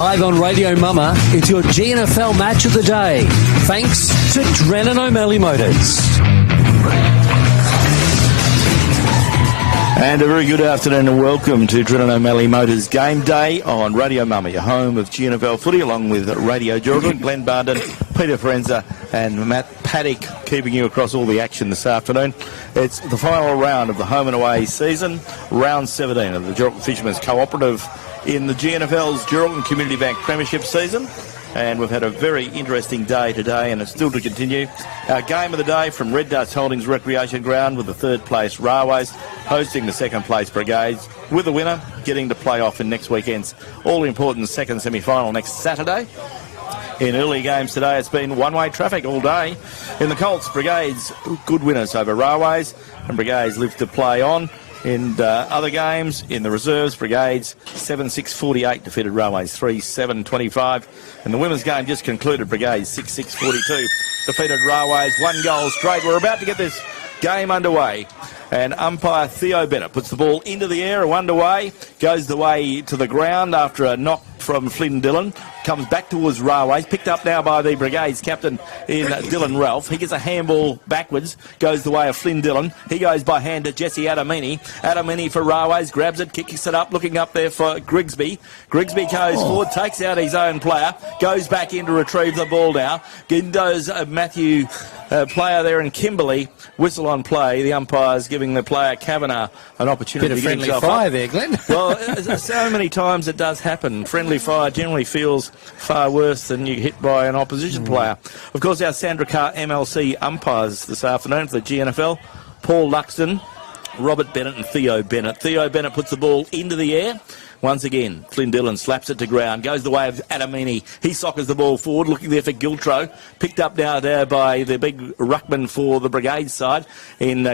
Live on Radio Mama, it's your GNFL match of the day. Thanks to Drennan O'Malley Motors. And a very good afternoon and welcome to Drennan O'Malley Motors Game Day on Radio Mama, your home of GNFL footy, along with Radio Jordan, Glenn Barden, Peter Forenza and Matt Paddock keeping you across all the action this afternoon. It's the final round of the home and away season, round 17 of the Geraldton Fishermen's Cooperative in the GNFL's Geraldton Community Bank Premiership season. And we've had a very interesting day today, and it's still to continue. Our game of the day from Red Dust Holdings Recreation Ground with the third place Railways hosting the second place Brigades, with the winner getting to play off in next weekend's all-important second semi-final next Saturday. In early games today, it's been one-way traffic all day. In the Colts, Brigades, good winners over Railways, and Brigades live to play on. In other games, in the reserves, Brigades 7-6-48 defeated Railways 3-7-25. And the women's game just concluded. Brigades 6-6-42 defeated Railways 1 goal straight. We're about to get this game underway. And umpire Theo Bennett puts the ball into the air, underway, goes the way to the ground after a knock from Flynn Dillon, comes back towards Railways, picked up now by the Brigades captain in Dylan Ralph. He gets a handball backwards, goes the way of Flynn Dillon. He goes by hand to Jesse Adamini. Adamini for Railways, grabs it, kicks it up, looking up there for Grigsby. Grigsby goes forward, takes out his own player, goes back in to retrieve the ball now. Gindo's Matthew player there in Kimberley, whistle on play. The umpire's giving the player Kavanagh an opportunity to get himself fire up. there, Glenn. Well, so many times it does happen. Friendly fire generally feels far worse than you hit by an opposition player. Of course, our Sandra Carr MLC umpires this afternoon for the GNFL, Paul Luxton, Robert Bennett and Theo Bennett. Theo Bennett puts the ball into the air. Once again, Flynn Dillon slaps it to ground, goes the way of Adamini. He soccers the ball forward, looking there for Giltro. Picked up now there by the big ruckman for the Brigades side in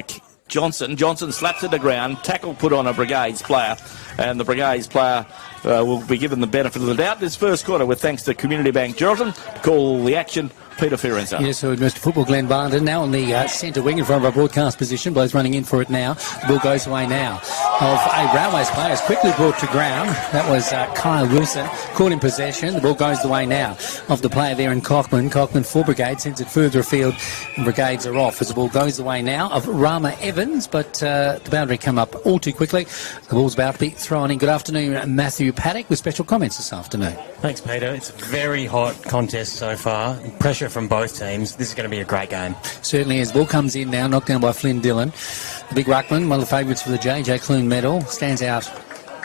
Johnson. Johnson slaps it to ground, tackle put on a Brigades player, and the Brigades player will be given the benefit of the doubt this first quarter with thanks to Community Bank Geraldton. Call the action, Peter Fearenza. Yes, so Mr. Football, Glenn Barden, now on the centre wing in front of our broadcast position. Blows running in for it now. The ball goes away now of a Railways player. Is quickly brought to ground. That was Kyle Wilson. Caught in possession. The ball goes the way now of the player there in Cockman. Cockman for Brigades, sends it further afield, and Brigades are off as the ball goes the way now of Rama Evans, but the boundary come up all too quickly. The ball's about to be thrown in. Good afternoon, Matthew Paddock, with special comments this afternoon. Thanks, Peter. It's a very hot contest so far. Pressure from both teams. This is going to be a great game. Certainly is. Ball comes in now, knocked down by Flynn Dillon. The big ruckman, one of the favourites for the J.J. Clune medal, stands out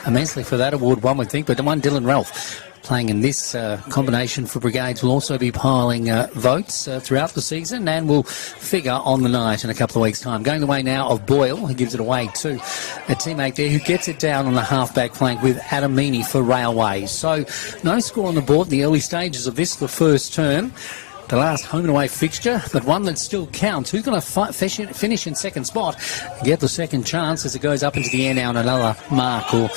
immensely for that award, one would think, but the one Dylan Ralph playing in this combination for Brigades will also be piling votes throughout the season and will figure on the night in a couple of weeks' time. Going the way now of Boyle, who gives it away to a teammate there who gets it down on the half-back flank with Adamini for Railways. So no score on the board in the early stages of this, the first term. The last home and away fixture, but one that still counts. Who's going to finish in second spot and get the second chance as it goes up into the air now on another mark, or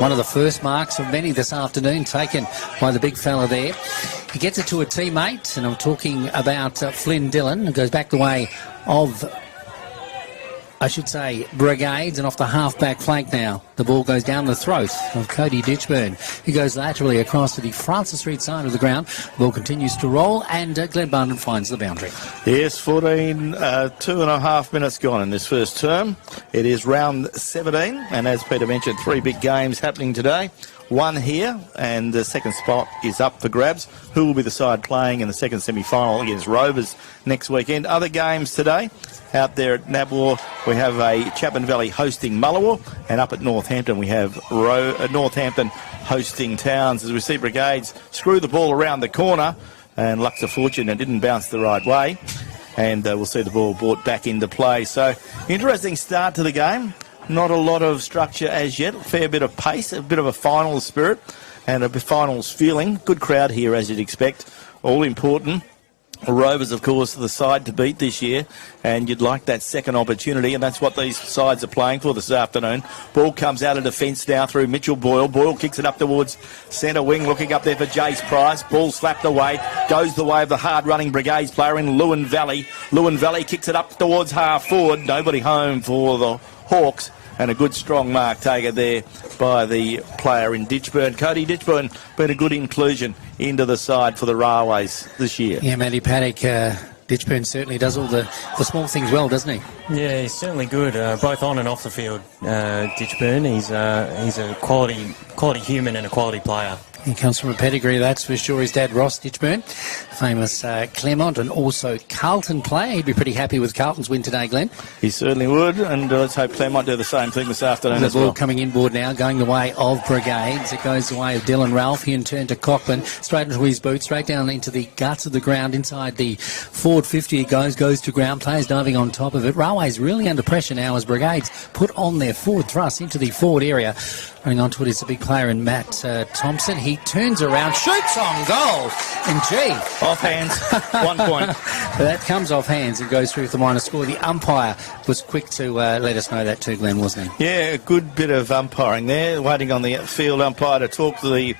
one of the first marks of many this afternoon, taken by the big fella there. He gets it to a teammate, and I'm talking about Flynn Dillon, who goes back the way of, I should say, Brigades, and off the half-back flank now. The ball goes down the throat of Cody Ditchburn. He goes laterally across to the Francis Street side of the ground. The ball continues to roll, and Glenn Barden finds the boundary. Yes, 2.5 minutes gone in this first term. It is round 17, and as Peter mentioned, 3 big games happening today. One here, and the second spot is up for grabs. Who will be the side playing in the second semi-final against Rovers next weekend? Other games today. Out there at Nabwa, we have a Chapman Valley hosting Mullawa, and up at Northampton we have Northampton hosting Towns, as we see Brigades screw the ball around the corner, and Lux of Fortune, and didn't bounce the right way, and we'll see the ball brought back into play. So, interesting start to the game. Not a lot of structure as yet, a fair bit of pace, a bit of a finals spirit, and a finals feeling. Good crowd here, as you'd expect, all important. Rovers, of course, are the side to beat this year, and you'd like that second opportunity, and that's what these sides are playing for this afternoon. Ball comes out of defence now through Mitchell Boyle. Boyle kicks it up towards centre wing, looking up there for Jace Price. Ball slapped away, goes the way of the hard-running Brigades player in Lewin Valley. Lewin Valley kicks it up towards half forward. Nobody home for the Hawks. And a good strong mark taken there by the player in Ditchburn. Cody Ditchburn been a good inclusion into the side for the Railways this year. Yeah, Matty Paddock, Ditchburn certainly does all the small things well, doesn't he? Yeah, he's certainly good, both on and off the field. Ditchburn, he's a quality human and a quality player. He comes from a pedigree, that's for sure. His dad, Ross Ditchburn, famous Claremont and also Carlton player. He'd be pretty happy with Carlton's win today, Glenn. He certainly would, and let's hope Claremont do the same thing this afternoon as well. The ball coming inboard now, going the way of Brigades. It goes the way of Dylan Ralph. He in turn to Cockburn, straight into his boot, straight down into the guts of the ground. Inside the forward 50 it goes to ground. Players diving on top of it. Railways really under pressure now as Brigades put on their forward thrust into the forward area. Running onto it is a big player in Matt Thompson. He turns around, shoots on goal, and gee. Off hands, 1 point. That comes off hands and goes through with the minor score. The umpire was quick to let us know that too, Glenn, wasn't he? Yeah, a good bit of umpiring there, waiting on the field umpire to talk to the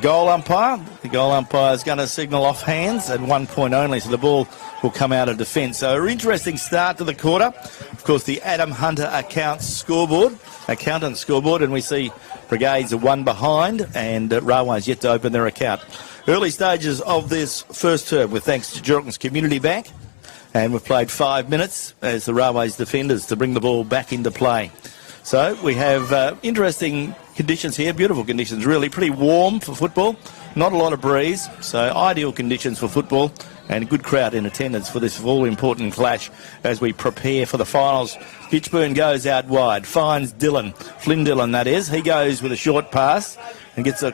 goal umpire. The goal umpire is going to signal off hands at 1 point only, so the ball will come out of defence. So an interesting start to the quarter. Of course, the Adam Hunter accountant scoreboard, and we see Brigades are 1 behind, and Railways yet to open their account. Early stages of this first term, with thanks to Geraldton's Community Bank, and we've played 5 minutes as the Railways defenders to bring the ball back into play. So we have interesting conditions here, beautiful conditions really, pretty warm for football, not a lot of breeze, so ideal conditions for football, and a good crowd in attendance for this all-important clash as we prepare for the finals. Ditchburn goes out wide, finds Dylan, Flynn Dillon that is. He goes with a short pass and gets a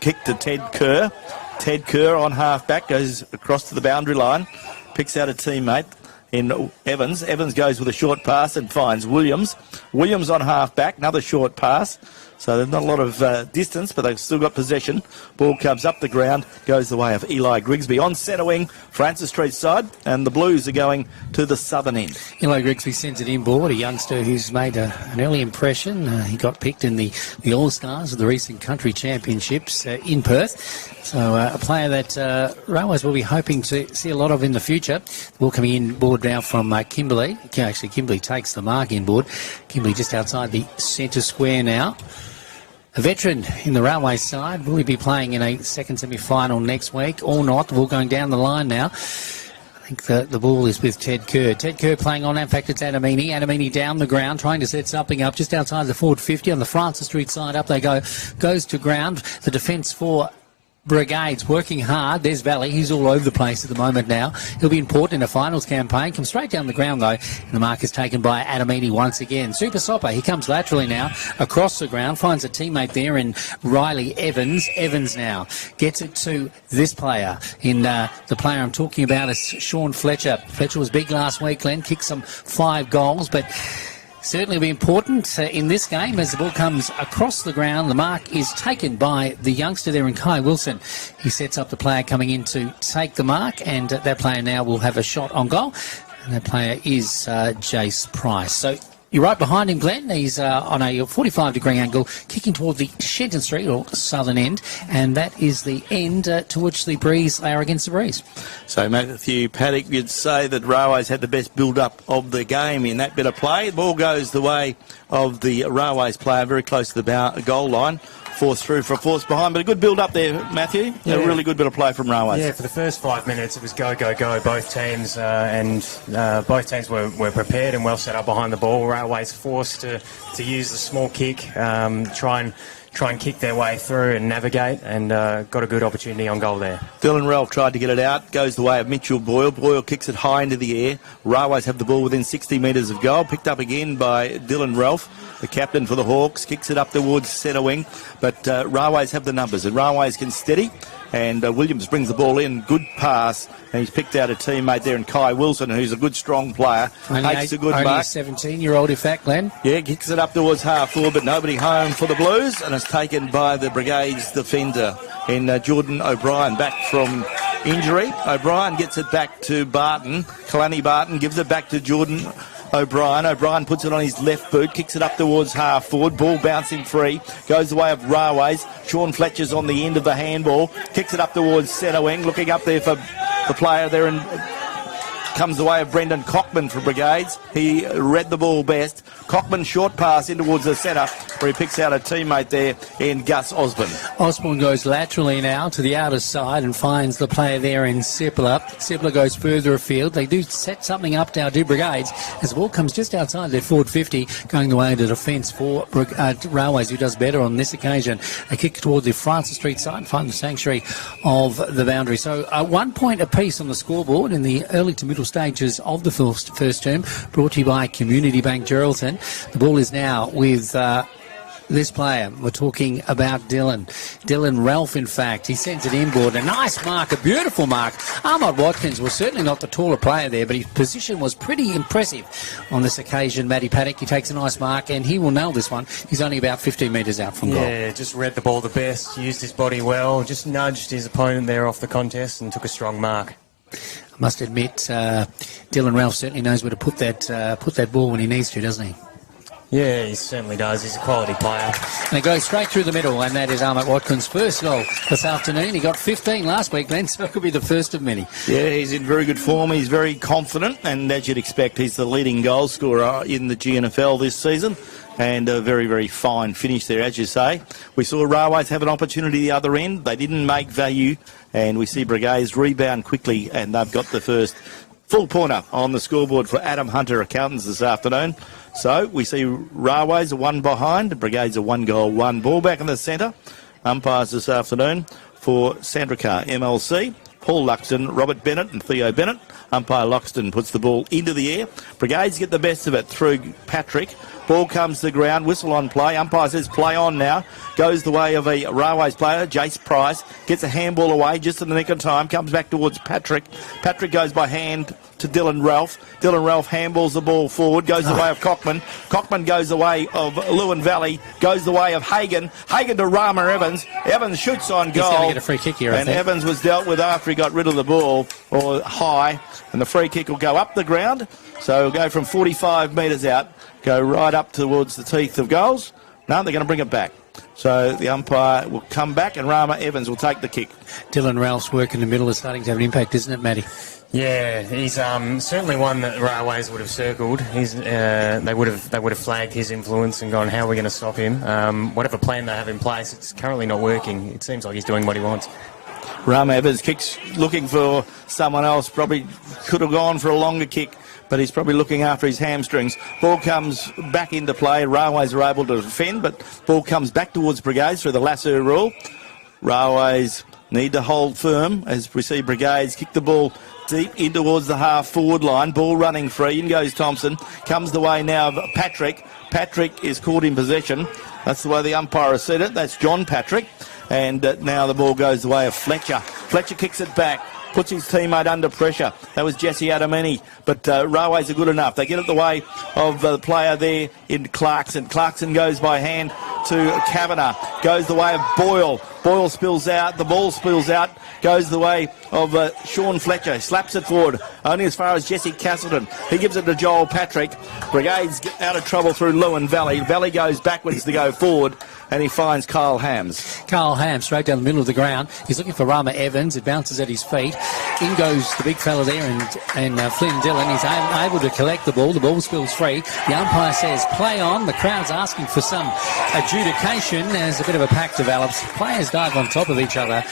kick to Ted Kerr. Ted Kerr on half-back goes across to the boundary line, picks out a teammate in Evans. Evans goes with a short pass and finds Williams. Williams on half-back, another short pass. So there's not a lot of distance, but they've still got possession. Ball comes up the ground, goes the way of Eli Grigsby. On centre wing, Francis Street side, and the Blues are going to the southern end. Eli Grigsby sends it inboard, a youngster who's made an early impression. He got picked in the All-Stars of the recent country championships in Perth. So a player that Railways will be hoping to see a lot of in the future. The ball coming inboard now from Kimberley. Actually, Kimberley takes the mark inboard. Kimberley just outside the centre square now. A veteran in the Railways side. Will he be playing in a second semi-final next week or not? The ball going down the line now. I think the ball is with Ted Kerr. Ted Kerr playing on. In fact, it's Adamini. Adamini down the ground, trying to set something up just outside the forward 50 on the Francis Street side. Up they go. Goes to ground. The defence for Brigades working hard. There's Valley. He's all over the place at the moment now. He'll be important in a finals campaign. Comes straight down the ground, though. And the mark is taken by Adamini once again. Super Sopper. He comes laterally now across the ground. Finds a teammate there in Riley Evans. Evans now gets it to this player. The player I'm talking about is Sean Fletcher. Fletcher was big last week, Glenn. Kicked some 5 goals, but certainly will be important in this game as the ball comes across the ground. The mark is taken by the youngster there in Kai Wilson. He sets up the player coming in to take the mark, and that player now will have a shot on goal. And that player is Jace Price. So you're right behind him, Glenn. He's on a 45-degree angle, kicking toward the Shenton Street or southern end, and that is the end to which the Breeze are against the Breeze. So, Matthew Paddock, you'd say that Railways had the best build-up of the game in that bit of play. The ball goes the way of the Railways player, very close to the goal line. Forced through for a force behind, but a good build-up there, Matthew. Yeah. A really good bit of play from Railways. Yeah, for the first 5 minutes, it was go, go, go, both teams, and both teams were prepared and well set up behind the ball. Railways forced to use the small kick, try and kick their way through and navigate, and got a good opportunity on goal there. Dylan Ralph tried to get it out, goes the way of Mitchell Boyle. Boyle kicks it high into the air. Railways have the ball within 60 metres of goal, picked up again by Dylan Ralph, the captain for the Hawks, kicks it up towards centre wing, but Railways have the numbers, and Railways can steady, and Williams brings the ball in, good pass, and he's picked out a teammate there in Kai Wilson, who's a good, strong player. Takes a good mark. Only a 17-year-old, in fact, Glenn. Yeah, kicks it up towards half-forward, but nobody home for the Blues, and it's taken by the Brigades defender in Jordan O'Brien, back from injury. O'Brien gets it back to Barton. Kalani Barton gives it back to Jordan O'Brien. O'Brien puts it on his left boot, kicks it up towards half-forward. Ball bouncing free, goes the way of Railways. Sean Fletcher's on the end of the handball, kicks it up towards centre wing, looking up there for the player there in comes the way of Brendan Cockman for Brigades. He read the ball best. Cockman short pass in towards the centre where he picks out a teammate there in Gus Osborne. Osborne goes laterally now to the outer side and finds the player there in Sippler. Sippler goes further afield. They do set something up now, do Brigades, as the ball comes just outside their forward 50, going the way to defence for Railways, who does better on this occasion. A kick toward the Francis Street side, find the sanctuary of the boundary. So 1 point apiece on the scoreboard in the early to middle stages of the first term, brought to you by Community Bank Geraldton. The ball is now with this player. We're talking about Dylan Ralph, in fact. He sends it inboard. A nice mark, a beautiful mark. Ahmad Watkins was certainly not the taller player there, but his position was pretty impressive on this occasion. Matty Paddock, he takes a nice mark, and he will nail this one. He's only about 15 metres out from goal. Yeah, just read the ball the best, used his body well, just nudged his opponent there off the contest and took a strong mark. I must admit, Dylan Ralph certainly knows where to put that ball when he needs to, doesn't he? Yeah, he certainly does. He's a quality player. And it goes straight through the middle, and that is Ahmad Watkins' first goal this afternoon. He got 15 last week, Glenn, so it could be the first of many. Yeah, he's in very good form. He's very confident, and as you'd expect, he's the leading goal scorer in the GNFL this season. And a very, very fine finish there, as you say. We saw Railways have an opportunity the other end. They didn't make value, and we see Brigades rebound quickly, and they've got the first full pointer on the scoreboard for Adam Hunter Accountants this afternoon. So we see Railways are one behind, Brigades are 1 goal, 1 ball back in the centre. Umpires this afternoon for Sandricar MLC, Paul Luxton, Robert Bennett and Theo Bennett. Umpire Loxton puts the ball into the air. Brigades get the best of it through Patrick. Ball comes to the ground, whistle on play. Umpire says play on now. Goes the way of a Railways player, Jace Price. Gets a handball away just in the nick of time. Comes back towards Patrick. Patrick goes by hand to Dylan Ralph. Dylan Ralph handballs the ball forward. Goes the way of Cockman. Cockman goes the way of Lewin Valley. Goes the way of Hagan. Hagan to Rama Evans. Evans shoots on goal. He's going to get a free kick here, I think. Evans was dealt with after he got rid of the ball, or high. And the free kick will go up the ground. So it'll go from 45 metres out, go right up towards the teeth of goals. No, they're going to bring it back. So the umpire will come back and Rama Evans will take the kick. Dylan Ralph's work in the middle is starting to have an impact, isn't it, Matty? Yeah, he's certainly one that Railways would have circled. They would have flagged his influence and gone, how are we going to stop him? Whatever plan they have in place, it's currently not working. It seems like he's doing what he wants. Rama Evans kicks, looking for someone else. Probably could have gone for a longer kick, but he's probably looking after his hamstrings. Ball comes back into play. Railways are able to defend, but ball comes back towards Brigades through the lasso rule. Railways need to hold firm as we see Brigades kick the ball deep in towards the half-forward line. Ball running free. In goes Thompson. Comes the way now of Patrick. Patrick is caught in possession. That's the way the umpire has said it. That's John Patrick. And now the ball goes the way of Fletcher. Fletcher kicks it back. Puts his teammate under pressure. That was Jesse Adamini. But Railways are good enough. They get it the way of the player there in Clarkson. Clarkson goes by hand to Kavanagh. Goes the way of Boyle. Boyle spills out. The ball spills out. Goes the way of Sean Fletcher. Slaps it forward. Only as far as Jesse Castleton. He gives it to Joel Patrick. Brigades get out of trouble through Lewin Valley. Valley goes backwards to go forward. And he finds Kyle Hams. Kyle Hams straight down the middle of the ground. He's looking for Rama Evans. It bounces at his feet. In goes the big fella there and Flynn Dillon. He's able to collect the ball. The ball spills free. The umpire says play on. The crowd's asking for some adjudication as a bit of a pack develops. Players dive on top of each other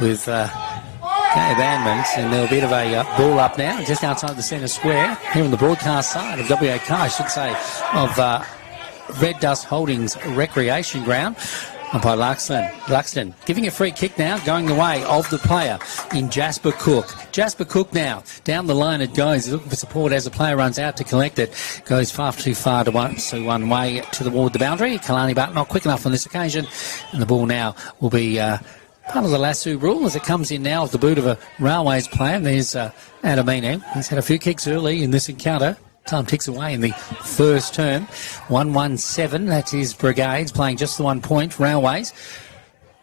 with abandonments, and there'll be a bit of a ball up now just outside the centre square here on the broadcast side of WAK, I should say, of Red Dust Holdings Recreation Ground. Umpire Luxton giving a free kick now, going the way of the player in Jasper Cook. Jasper Cook now, down the line it goes. He's looking for support as the player runs out to collect it. Goes far too far to one way toward the boundary. Kalani Butt not quick enough on this occasion. And the ball now will be part of the lasso rule as it comes in now off the boot of a Railways player. There's Adamino. He's had a few kicks early in this encounter. Time ticks away in the first term. 1-1-7, that is Brigades playing just the 1 point. Railways,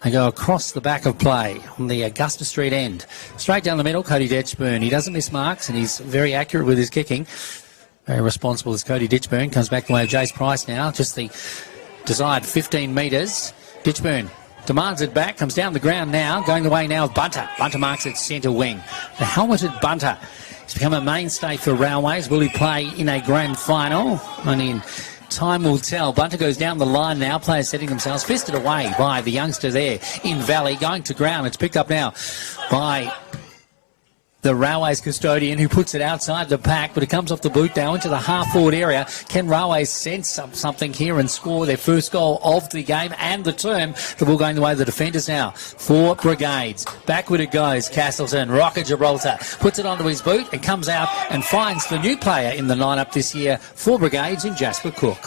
they go across the back of play on the Augusta Street end. Straight down the middle, Cody Ditchburn. He doesn't miss marks and he's very accurate with his kicking. Very responsible as Cody Ditchburn. Comes back the way of Jace Price now. Just the desired 15 metres. Ditchburn demands it back, comes down the ground now, going the way now of Bunter. Bunter marks at centre wing. The helmeted Bunter He's become a mainstay for Railways. Will he play in a grand final? Time will tell. Bunter goes down the line now. Players setting themselves. Fisted away by the youngster there in Valley. Going to ground. It's picked up now by the Railways custodian, who puts it outside the pack, but it comes off the boot now into the half-forward area. Can Railways sense something here and score their first goal of the game and the term? The ball going the way of the defenders now for Brigades. Backward it goes. Castleton, Rocket Gibraltar, puts it onto his boot and comes out and finds the new player in the lineup this year for Brigades in Jasper Cook.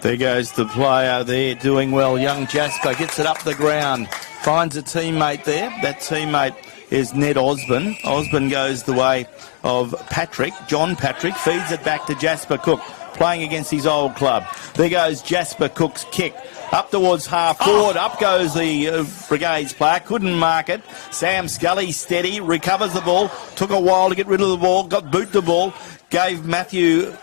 There goes the player there doing well. Young Jasper gets it up the ground, finds a teammate there. That teammate is Ned Osborne. Osborne goes the way of Patrick. John Patrick feeds it back to Jasper Cook, playing against his old club. There goes Jasper Cook's kick. Up towards half forward. Up goes the Brigades player. Couldn't mark it. Sam Scully steady. Recovers the ball. Took a while to get rid of the ball. Got boot the ball. Gave Matthew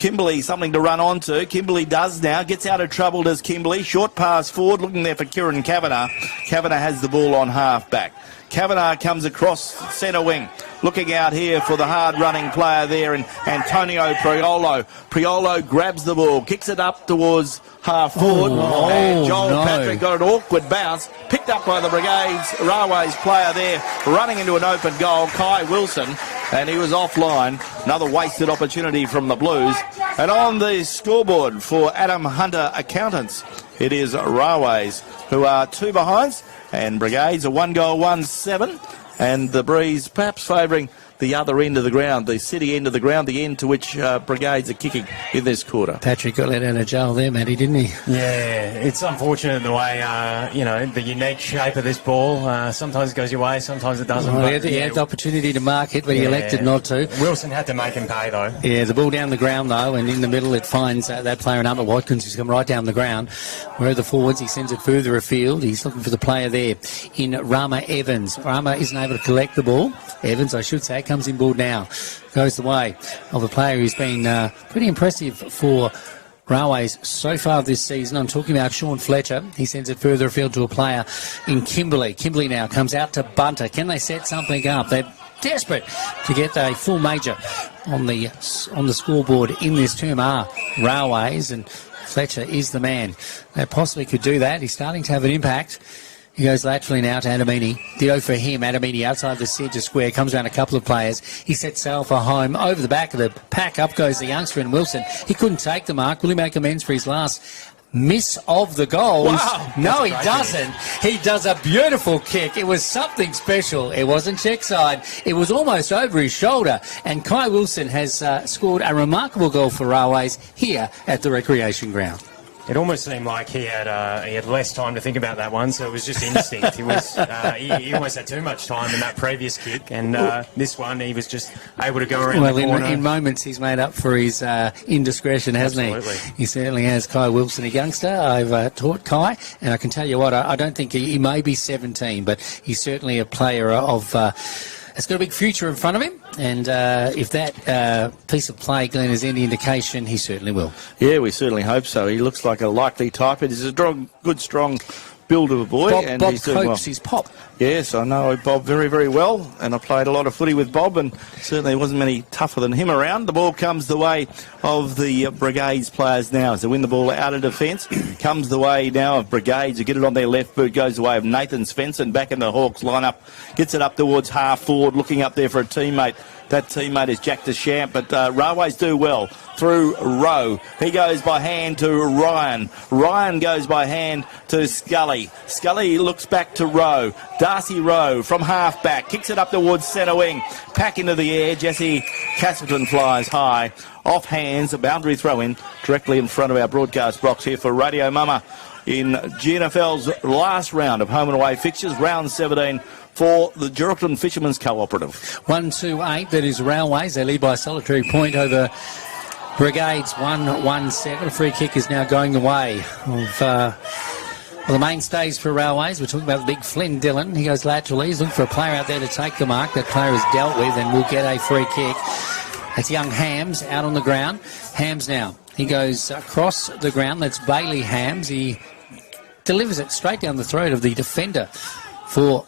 Kimberley something to run onto. Kimberley does now. Gets out of trouble, does Kimberley. Short pass forward. Looking there for Kieran Kavanagh. Kavanagh has the ball on half back. Kavanagh comes across centre wing. Looking out here for the hard-running player there, and Antonio Priolo. Priolo grabs the ball, kicks it up towards half forward. And Joel Patrick got an awkward bounce, picked up by the Brigades Railways player there, running into an open goal, Kai Wilson, and he was offline. Another wasted opportunity from the Blues. And on the scoreboard for Adam Hunter Accountants, it is Railways who are 2 behinds, and Brigades are 1 goal, 1-7. And the breeze perhaps favouring the other end of the ground, the city end of the ground, the end to which Brigades are kicking in this quarter. Patrick got let out of jail there, Matty, didn't he? Yeah, it's unfortunate the way, the unique shape of this ball. Sometimes it goes your way, sometimes it doesn't. Well, he had the opportunity to mark it, but he elected not to. Wilson had to make him pay, though. Yeah, the ball down the ground, though, and in the middle it finds that player in Albert Watkins, who's come right down the ground. Where are the forwards? He sends it further afield. He's looking for the player there in Rama Evans. Rama isn't able to collect the ball. Evans, I should say, comes in board now. Goes the way of a player who's been pretty impressive for Railways so far this season. I'm talking about Sean Fletcher. He sends it further afield to a player in Kimberley. Kimberley now comes out to Bunter. Can they set something up? They're desperate to get a full major on the scoreboard in this term are Railways, and Fletcher is the man that possibly could do that. He's starting to have an impact. He goes laterally now to Adamini. Ditto for him. Adamini outside the centre square. Comes around a couple of players. He sets sail for home. Over the back of the pack. Up goes the youngster in Wilson. He couldn't take the mark. Will he make amends for his last miss of the goals? Wow. No, he doesn't. He does a beautiful kick. It was something special. It wasn't check side. It was almost over his shoulder. And Kai Wilson has scored a remarkable goal for Railways here at the recreation ground. It almost seemed like he had less time to think about that one, so it was just instinct. He almost had too much time in that previous kick, and this one he was just able to go around the corner. In moments he's made up for his indiscretion, hasn't Absolutely. he? He certainly has. Kai Wilson, a youngster. I've taught Kai, and I can tell you what, I don't think he may be 17, but he's certainly a player of... It's got a big future in front of him, and if that piece of play, Glenn, is any indication, he certainly will. Yeah, we certainly hope so. He looks like a likely type. He's a good, strong build of a boy. Bob he's doing copes well. his pop. Yes, I know Bob very, very well, and I played a lot of footy with Bob, and certainly there wasn't many tougher than him around. The ball comes the way of the Brigades players now as they win the ball out of defence. Comes the way now of Brigades who get it on their left boot, goes the way of Nathan Svensson back in the Hawks lineup, gets it up towards half forward, looking up there for a teammate. That teammate is Jack Deschamps, but Railways do well through Rowe. He goes by hand to Ryan. Ryan goes by hand to Scully. Scully looks back to Rowe. Darcy Rowe from half back, kicks it up towards centre wing. Pack into the air. Jesse Castleton flies high. Off hands, a boundary throw in directly in front of our broadcast box here for Radio Mama in GNFL's last round of home and away fixtures, round 17. For the Geraldton Fishermen's Cooperative. 1-2-8, that is Railways. They lead by a solitary point over Brigades, 1-1-7. A free kick is now going the way of the mainstays for Railways. We're talking about the big Flynn Dillon. He goes laterally. He's looking for a player out there to take the mark. That player is dealt with and will get a free kick. That's young Hams out on the ground. Hams now. He goes across the ground. That's Bailey Hams. He delivers it straight down the throat of the defender for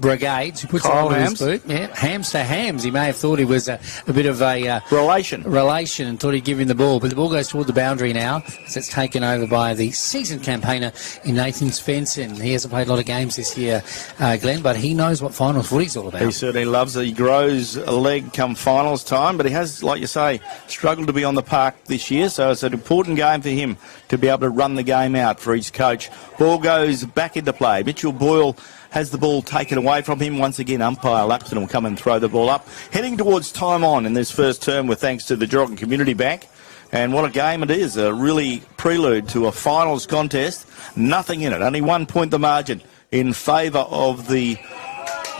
Brigades, who puts Kyle it on his Hams. boot. Yeah, Hams to Hams. He may have thought he was a bit of a relation and thought he'd give him the ball. But the ball goes toward the boundary now as it's taken over by the seasoned campaigner in Nathan Svensson. He hasn't played a lot of games this year, Glenn, but he knows what finals footy's all about. He certainly loves it. He grows a leg come finals time, but he has, like you say, struggled to be on the park this year, so it's an important game for him to be able to run the game out for his coach. Ball goes back into play. Mitchell Boyle has the ball taken away from him. Once again, umpire Lapton will come and throw the ball up. Heading towards time on in this first term with thanks to the Geraldton Community Bank. And what a game it is, a really prelude to a finals contest. Nothing in it, only 1 point the margin in favour of the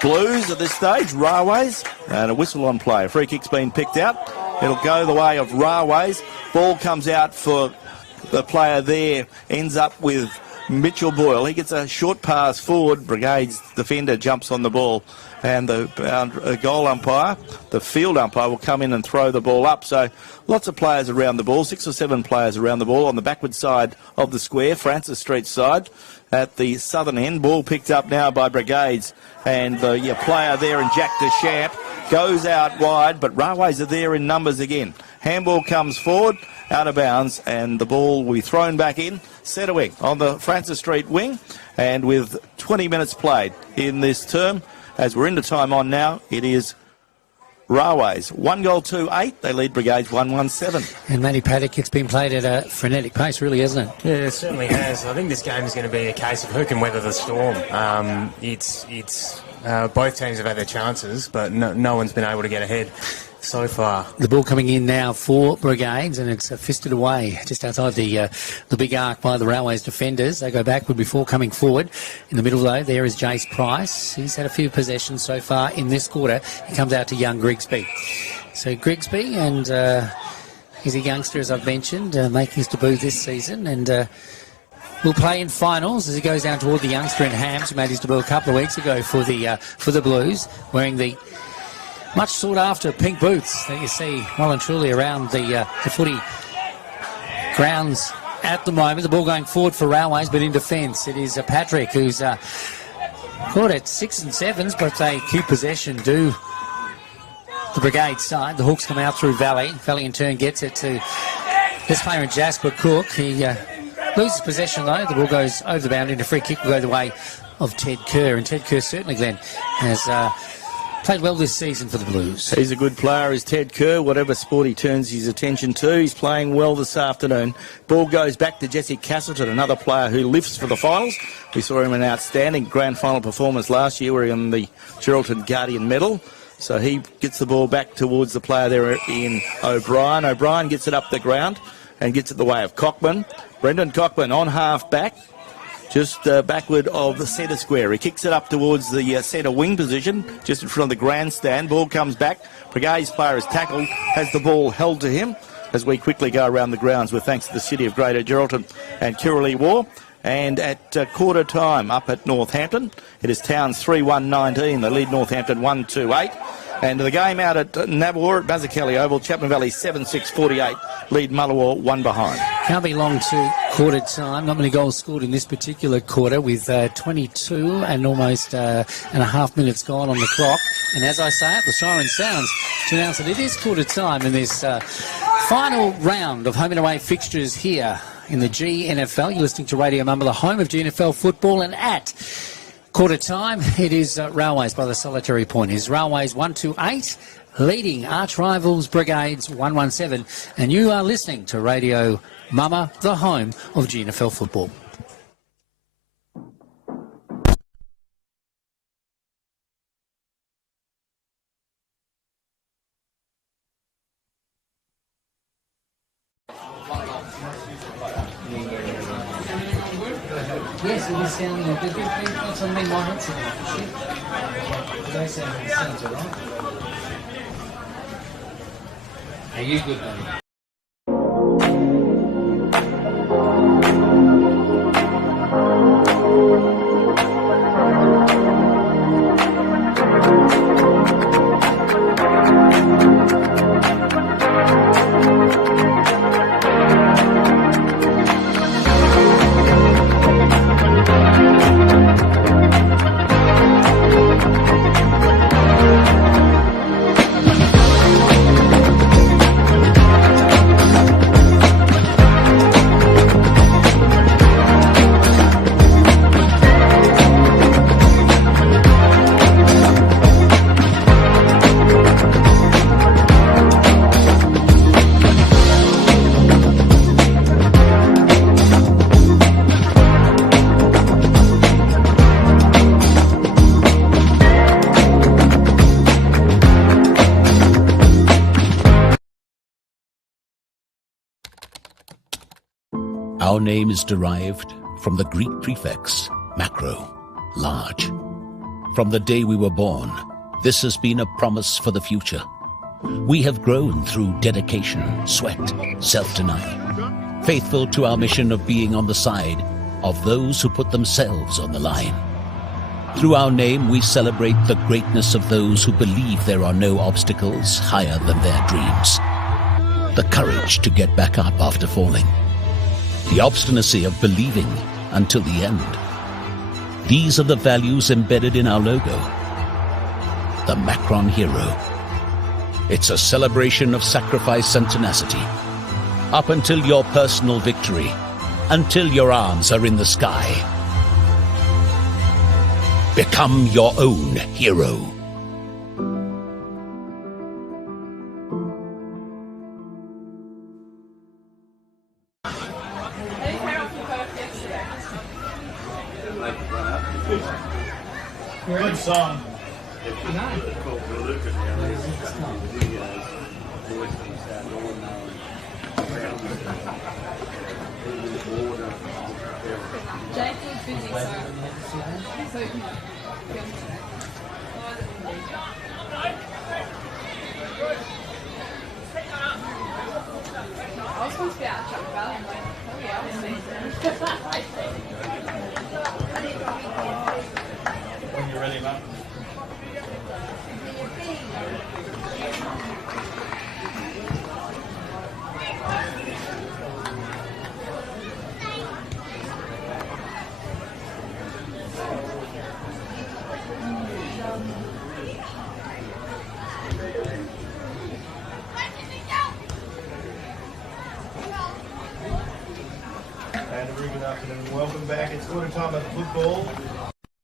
Blues at this stage. Railways, and a whistle on play. A free kick's been picked out. It'll go the way of Railways. Ball comes out for the player there, ends up with Mitchell Boyle. He gets a short pass forward. Brigades defender jumps on the ball, and the goal umpire, the field umpire, will come in and throw the ball up. So lots of players around the ball, 6 or 7 players around the ball on the backward side of the square, Francis Street side at the southern end. Ball picked up now by Brigades, and the player there, and Jack Deschamps, goes out wide, but Railways are there in numbers again. Handball comes forward, out of bounds, and the ball will be thrown back in. Centre wing on the Francis Street wing, and with 20 minutes played in this term, as we're into time on now, it is Railways 1-2-8. They lead Brigades 1-1-7. And Matty Paddock, it's been played at a frenetic pace, really, hasn't it? Yeah, it certainly has. I think this game is going to be a case of who can weather the storm. Both teams have had their chances, but no one's been able to get ahead so far. The ball coming in now for Brigades, and it's fisted away just outside the big arc by the Railways defenders. They go backward before coming forward. In the middle, though, there is Jace Price. He's had a few possessions so far in this quarter. He comes out to young Grigsby. So Grigsby, and he's a youngster, as I've mentioned, making his debut this season, and will play in finals as he goes down toward the youngster in Hams, who made his debut a couple of weeks ago for the Blues, wearing the much sought after pink boots that you see well and truly around the footy grounds at the moment. The ball going forward for Railways, but in defence it is Patrick, who's caught at 6 and 7s, but they keep possession, do the Brigade side. The hooks come out through Valley. Valley in turn gets it to this player in Jasper Cook. He loses possession though. The ball goes over the boundary, and a free kick will go the way of Ted Kerr. And Ted Kerr certainly, Glenn, has played well this season for the Blues. He's a good player, is Ted Kerr. Whatever sport he turns his attention to, he's playing well this afternoon. Ball goes back to Jesse Castleton, another player who lifts for the finals. We saw him in an outstanding grand final performance last year, where he won the Geraldton Guardian medal. So he gets the ball back towards the player there in O'Brien. O'Brien gets it up the ground and gets it the way of Cockman. Brendan Cockman on half back, just backward of the centre square. He kicks it up towards the centre wing position, just in front of the grandstand. Ball comes back. Brigades player is tackled, has the ball held to him as we quickly go around the grounds with thanks to the City of Greater Geraldton and Kirralee War. And at quarter time up at Northampton, it is Towns 3-1-19. They lead Northampton 1-2-8. And the game out at Nabor at Bazzakelly Oval, Chapman Valley 7-6-48, lead Mullawar 1 behind. Can't be long to quarter time. Not many goals scored in this particular quarter, with 22 and almost and a half minutes gone on the clock. And as I say it, the siren sounds to announce that it is quarter time in this final round of home and away fixtures here in the GNFL. You're listening to Radio Mumba, the home of GNFL football, and at quarter time, it is Railways by the solitary point. It is Railways 1-8, leading arch rivals Brigades 1-7. And you are listening to Radio Mumba, the home of GNFL football. Yes, it is sounding a bit. That's on me, my head's in it. They sounds all right. Are you good, buddy? Our name is derived from the Greek prefix, macro, large. From the day we were born, this has been a promise for the future. We have grown through dedication, sweat, self-denial, faithful to our mission of being on the side of those who put themselves on the line. Through our name, we celebrate the greatness of those who believe there are no obstacles higher than their dreams. The courage to get back up after falling. The obstinacy of believing until the end. These are the values embedded in our logo. The Macron Hero. It's a celebration of sacrifice and tenacity. Up until your personal victory. Until your arms are in the sky. Become your own hero. Good song. Jason's busy, so I was supposed to be out of Chuck Valley and like, oh yeah, When you're ready, mate. And a very good afternoon. Welcome back. It's quarter time of football.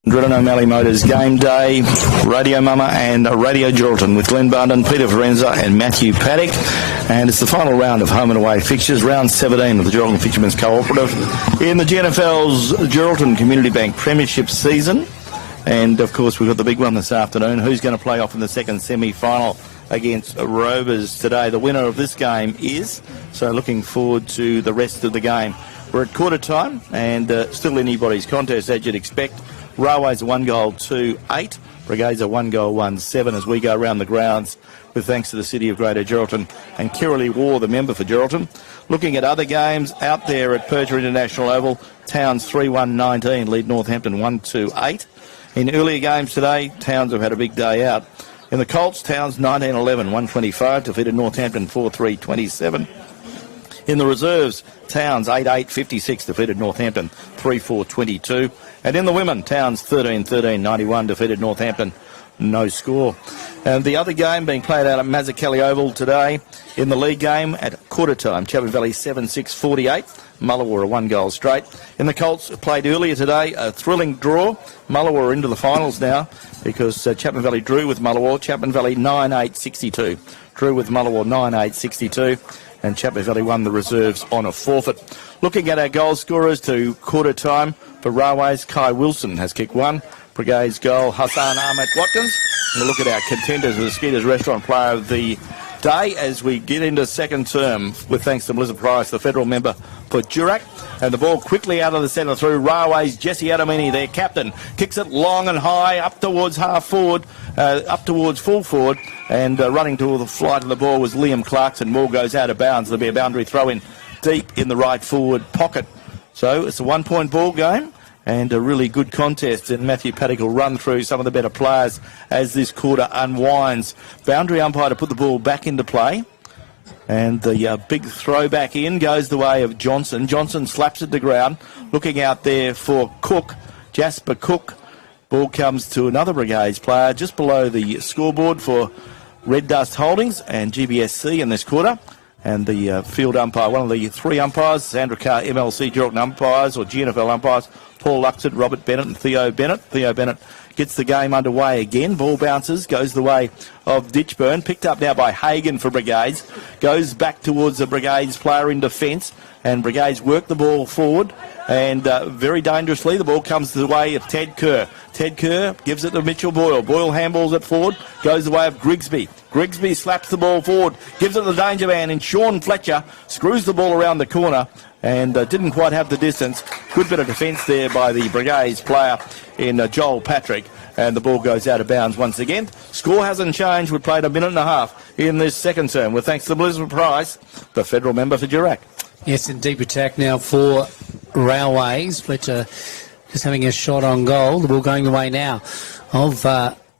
Driven O'Malley Motors Game Day, Radio Mama and Radio Geraldton with Glenn Barden, Peter Forenza and Matthew Paddock. And it's the final round of home and away fixtures, round 17 of the Geraldton Fishermen's Cooperative in the GNFL's Geraldton Community Bank Premiership season. And, of course, we've got the big one this afternoon. Who's going to play off in the second semi-final against Rovers today? The winner of this game is. So looking forward to the rest of the game. We're at quarter time and still anybody's contest, as you'd expect. Railways are 1-2-8. Brigades are 1-1-7 as we go around the grounds with thanks to the City of Greater Geraldton and Kirralie War, the member for Geraldton. Looking at other games out there at Percher International Oval, Towns 3-1-19 lead Northampton 1-8. In earlier games today, Towns have had a big day out. In the Colts, Towns 19-11, 125, defeated Northampton 4-3-27. In the reserves, Towns 8-8, 56, defeated Northampton 3-4, 22. And in the women, Towns 13-13, 91, defeated Northampton, no score. And the other game being played out at Mazzucchelli Oval today in the league game at quarter time, Chapman Valley 7-6, 48. Mullawa a 1-goal straight. In the Colts, played earlier today, a thrilling draw. Mullawa are into the finals now because Chapman Valley drew with Mullawa. Chapman Valley 9-8, 62. Drew with Mullawa 9-8, 62. And Chapman Valley won the reserves on a forfeit. Looking at our goal scorers to quarter time for Railways, Kai Wilson has kicked one. Brigades goal, Hassan Ahmed Watkins. And we'll look at our contenders with the Skeeters Restaurant Player of the Day as we get into second term with thanks to Melissa Price, the federal member for Durack. And the ball quickly out of the centre through Railways. Jesse Adamini, their captain, kicks it long and high up towards half forward, up towards full forward. And running to the flight of the ball was Liam Clarkson. Ball goes out of bounds. There'll be a boundary throw in deep in the right forward pocket. So it's a 1-point ball game and a really good contest. And Matthew Paddock will run through some of the better players as this quarter unwinds. Boundary umpire to put the ball back into play. And the big throw back in goes the way of Johnson. Johnson slaps it to ground. Looking out there for Cook, Jasper Cook. Ball comes to another Brigades player just below the scoreboard for Red Dust Holdings and GBSC in this quarter. And the field umpire, one of the three umpires, Sandra Carr, MLC Geraldton umpires or GNFL umpires, Paul Luxford, Robert Bennett and Theo Bennett. Theo Bennett gets the game underway again. Ball bounces, goes the way of Ditchburn. Picked up now by Hagan for Brigades. Goes back towards the Brigades player in defence. And Brigades work the ball forward. And very dangerously, the ball comes to the way of Ted Kerr. Ted Kerr gives it to Mitchell Boyle. Boyle handballs it forward, goes the way of Grigsby. Grigsby slaps the ball forward, gives it to the danger man, and Sean Fletcher screws the ball around the corner and didn't quite have the distance. Good bit of defence there by the Brigades player in Joel Patrick. And the ball goes out of bounds once again. Score hasn't changed. We've played a minute and a half in this second term. With thanks to Elizabeth Price, the federal member for Durack. Yes, in deep attack now for Railways. Fletcher just having a shot on goal. The ball going the way now of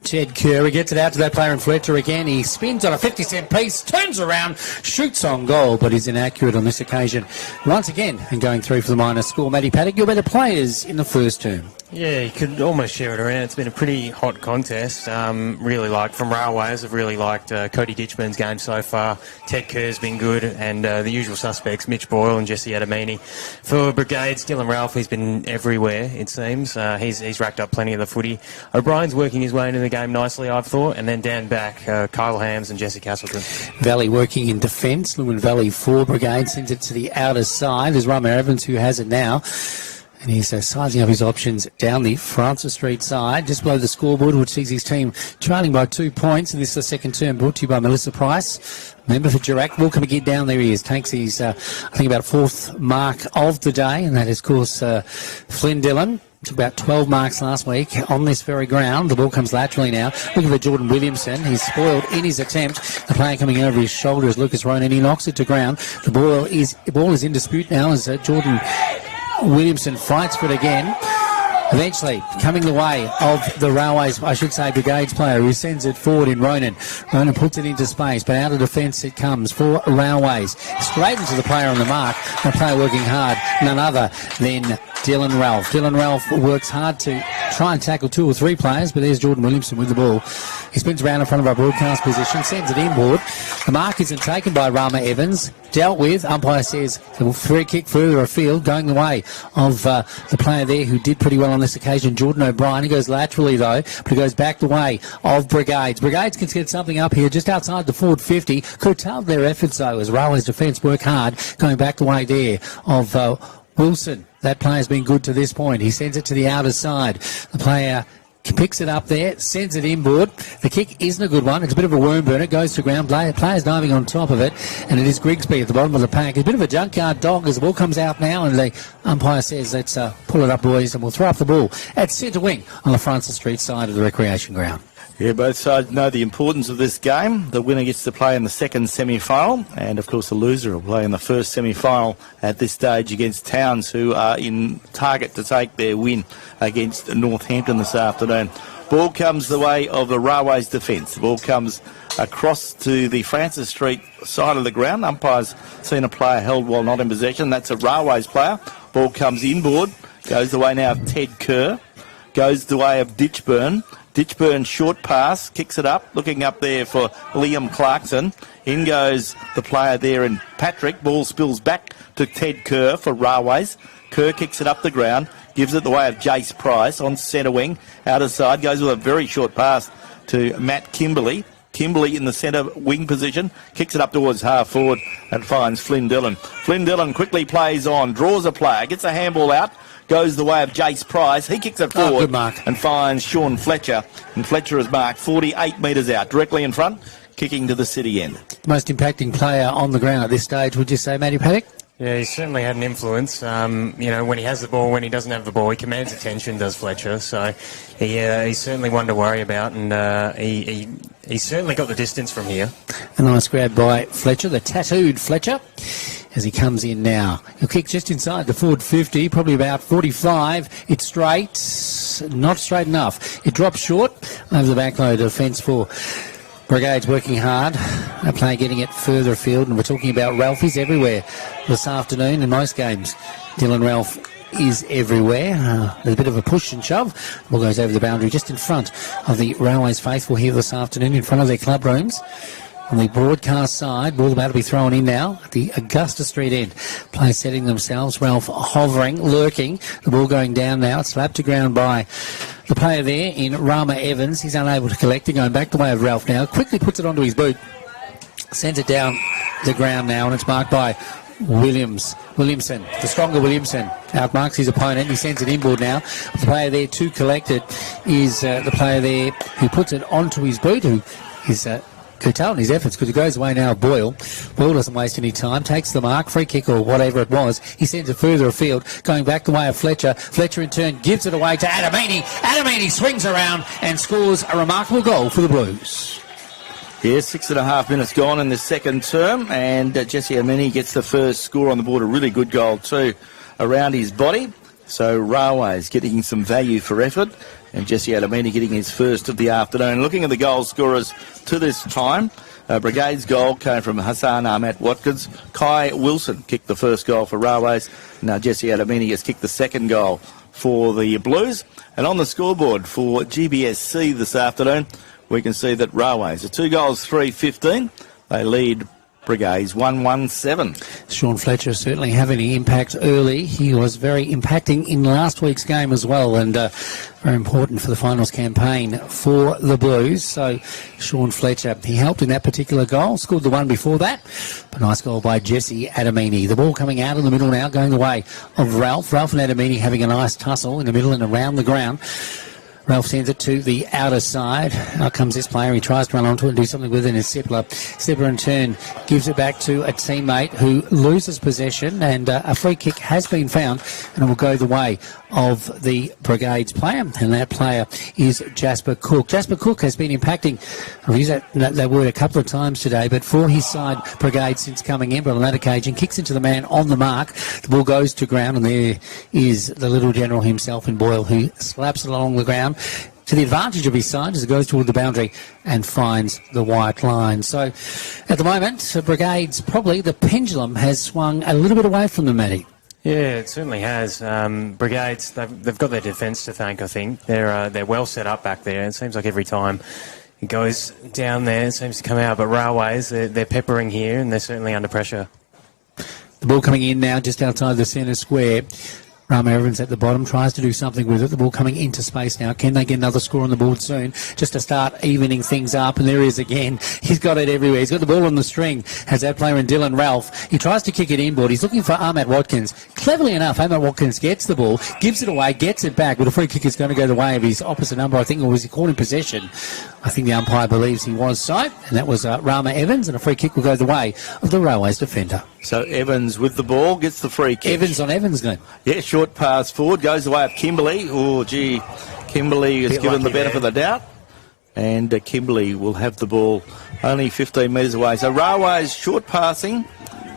Ted Kerr. He gets it out to that player in Fletcher again. He spins on a 50-cent piece, turns around, shoots on goal, but is inaccurate on this occasion. Once again, and going through for the minor score. Matty Paddock, your better players in the first term. Yeah, you could almost share it around. It's been a pretty hot contest. From Railways, I've really liked Cody Ditchburn's game so far. Ted Kerr's been good, and the usual suspects, Mitch Boyle and Jesse Adamini. For Brigades, Dylan Ralph, he's been everywhere, it seems. He's racked up plenty of the footy. O'Brien's working his way into the game nicely, I've thought. And then down back, Kyle Hams and Jesse Castleton. Valley working in defence. Lewin Valley for Brigade sends it to the outer side. There's Rama Evans who has it now. And he's sizing up his options down the Francis Street side, just below the scoreboard, which sees his team trailing by 2 points. And this is the second term, brought to you by Melissa Price, member for Durack. Welcome again down there he is. Takes his, I think, about fourth mark of the day, and that is, of course, Flynn Dillon. Took about 12 marks last week on this very ground. The ball comes laterally now. Looking for Jordan Williamson. He's spoiled in his attempt. The player coming over his shoulder is Lucas Ronan. He knocks it to ground. The ball is in dispute now as Jordan Williamson fights for it again. Eventually, coming the way of the Railways, I should say, Brigades player, who sends it forward in Ronan. Ronan puts it into space, but out of defence it comes for Railways. Straight into the player on the mark. The player working hard, none other than Dylan Ralph. Dylan Ralph works hard to try and tackle 2 or 3 players, but there's Jordan Williamson with the ball. He spins around in front of our broadcast position, sends it inboard. The mark isn't taken by Rama Evans. Dealt with. Umpire says the free kick further afield, going the way of the player there who did pretty well on this occasion, Jordan O'Brien. He goes laterally, though, but he goes back the way of Brigades. Brigades can get something up here just outside the forward 50. Curtailed their efforts, though, as Railways defence work hard, going back the way there of Wilson. That player's been good to this point. He sends it to the outer side. The player picks it up there, sends it inboard. The kick isn't a good one. It's a bit of a worm burner. It goes to ground. Players diving on top of it, and it is Grigsby at the bottom of the pack. It's a bit of a junkyard dog as the ball comes out now, and the umpire says, let's pull it up, boys, and we'll throw up the ball at centre wing on the Francis Street side of the recreation ground. Yeah, both sides know the importance of this game. The winner gets to play in the second semi-final, and of course the loser will play in the first semi-final at this stage against Towns, who are in target to take their win against Northampton this afternoon. Ball comes the way of the Railways defence. The ball comes across to the Francis Street side of the ground. Umpire's seen a player held while not in possession. That's a Railways player. Ball comes inboard. Goes the way now of Ted Kerr. Goes the way of Ditchburn. Ditchburn short pass, kicks it up, looking up there for Liam Clarkson. In goes the player there in Patrick. Ball spills back to Ted Kerr for Railways. Kerr kicks it up the ground, gives it the way of Jace Price on centre wing. Outer side, goes with a very short pass to Matt Kimberley. Kimberley in the centre wing position, kicks it up towards half forward and finds Flynn Dillon. Flynn Dillon quickly plays on, draws a player, gets a handball out, goes the way of Jace Price. He kicks it forward good mark. And finds Sean Fletcher. And Fletcher is marked 48 metres out, directly in front, kicking to the city end. The most impacting player on the ground at this stage, would you say, Matty Paddock? Yeah, he certainly had an influence. When he has the ball, when he doesn't have the ball, he commands attention, does Fletcher. So he's certainly one to worry about, and he certainly got the distance from here. A nice grab by Fletcher, the tattooed Fletcher, as he comes in now. He'll kick just inside the forward 50, probably about 45. It's straight, not straight enough. It drops short over the back low defence for Brigades working hard. A player getting it further afield, and we're talking about Ralph. He's everywhere this afternoon in most games. Dylan Ralph is everywhere. There's a bit of a push and shove. Ball goes over the boundary just in front of the Railways faithful here this afternoon, in front of their club rooms. on the broadcast side. Ball about to be thrown in now at the Augusta Street end. Players setting themselves. Ralph hovering, lurking. The ball going down now. It's slapped to ground by the player there in Rama Evans. He's unable to collect it. Going back the way of Ralph now. Quickly puts it onto his boot. Sends it down the ground now, and it's marked by Williamson, the stronger Williamson, outmarks his opponent. He sends it inboard now. The player there to collect it is the player there who puts it onto his boot, who is curtailing his efforts because it goes away now. Boyle doesn't waste any time, takes the mark, free kick or whatever it was. He sends it further afield, going back the way of Fletcher. Fletcher in turn gives it away to Adamini. Adamini swings around and scores a remarkable goal for the Blues. Yes, 6.5 minutes gone in the second term, and Jesse Amini gets the first score on the board. A really good goal too around his body. So Railways getting some value for effort, and Jesse Adamini getting his first of the afternoon. Looking at the goal scorers to this time, Brigades goal came from Hassan Ahmed Watkins. Kai Wilson kicked the first goal for Railways. Now Jesse Adamini has kicked the second goal for the Blues. And on the scoreboard for GBSC this afternoon, we can see that Railways are 2 goals, 3-15. They lead Brigades 1-1-7. Sean Fletcher certainly having an impact early. He was very impacting in last week's game as well, and very important for the finals campaign for the Blues. So Sean Fletcher, he helped in that particular goal, scored the one before that. But nice goal by Jesse Adamini. The ball coming out in the middle now, going the way of Ralph. Ralph and Adamini having a nice tussle in the middle and around the ground. Ralph sends it to the outer side. Out comes this player. He tries to run onto it and do something with it. And Sippler. Sippler in turn gives it back to a teammate who loses possession. And a free kick has been found. And it will go the way of the Brigades player. And that player is Jasper Cook. Jasper Cook has been impacting, I've used that word a couple of times today, but for his side, Brigade since coming in, but on that occasion, kicks into the man on the mark. The ball goes to ground, and there is the little general himself in Boyle, who slaps it along the ground to the advantage of his side as it goes toward the boundary and finds the white line. So at the moment, Brigades, probably the pendulum has swung a little bit away from them, Matty. Yeah, it certainly has. Brigades, they've got their defence to thank, I think. They're well set up back there. It seems like every time it goes down there, it seems to come out. But Railways, they're peppering here, and they're certainly under pressure. The ball coming in now just outside the centre square. Rama Evans at the bottom tries to do something with it. The ball coming into space now. Can they get another score on the board soon? Just to start evening things up. And there he is again. He's got it everywhere. He's got the ball on the string. Has that player in Dylan Ralph. He tries to kick it inboard. He's looking for Ahmad Watkins. Cleverly enough, Ahmad Watkins gets the ball, gives it away, gets it back. But a free kick is going to go the way of his opposite number, I think, or was he caught in possession? I think the umpire believes he was so. And that was Rama Evans. And a free kick will go the way of the Railways defender. So Evans with the ball gets the free kick. Evans on Evans then. Yeah, short pass forward, goes the way of Kimberley. Oh, gee, Kimberley is given the benefit of the doubt. And Kimberley will have the ball only 15 metres away. So Railways short passing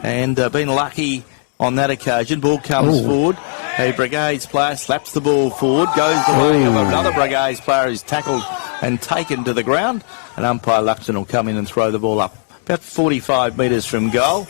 and been lucky on that occasion. Ball comes forward. A Brigades player slaps the ball forward, goes the way of another Brigades player who's tackled and taken to the ground. And umpire Luxton will come in and throw the ball up about 45 metres from goal.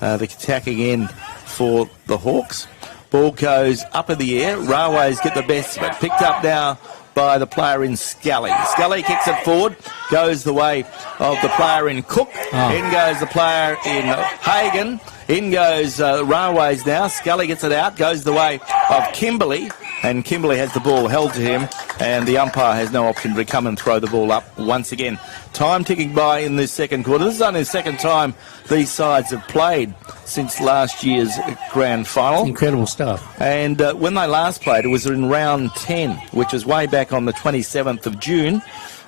The attacking end for the Hawks. Ball goes up in the air. Railways get the best of it. Picked up now by the player in Scully. Scully kicks it forward. Goes the way of the player in Cook. In goes the player in Hagan. In goes Railways now. Scully gets it out. Goes the way of Kimberley. And Kimberley has the ball held to him. And the umpire has no option to come and throw the ball up once again. Time ticking by in this second quarter. This is only the second time these sides have played since last year's grand final. Incredible stuff. And when they last played, it was in round 10, which was way back on the 27th of June.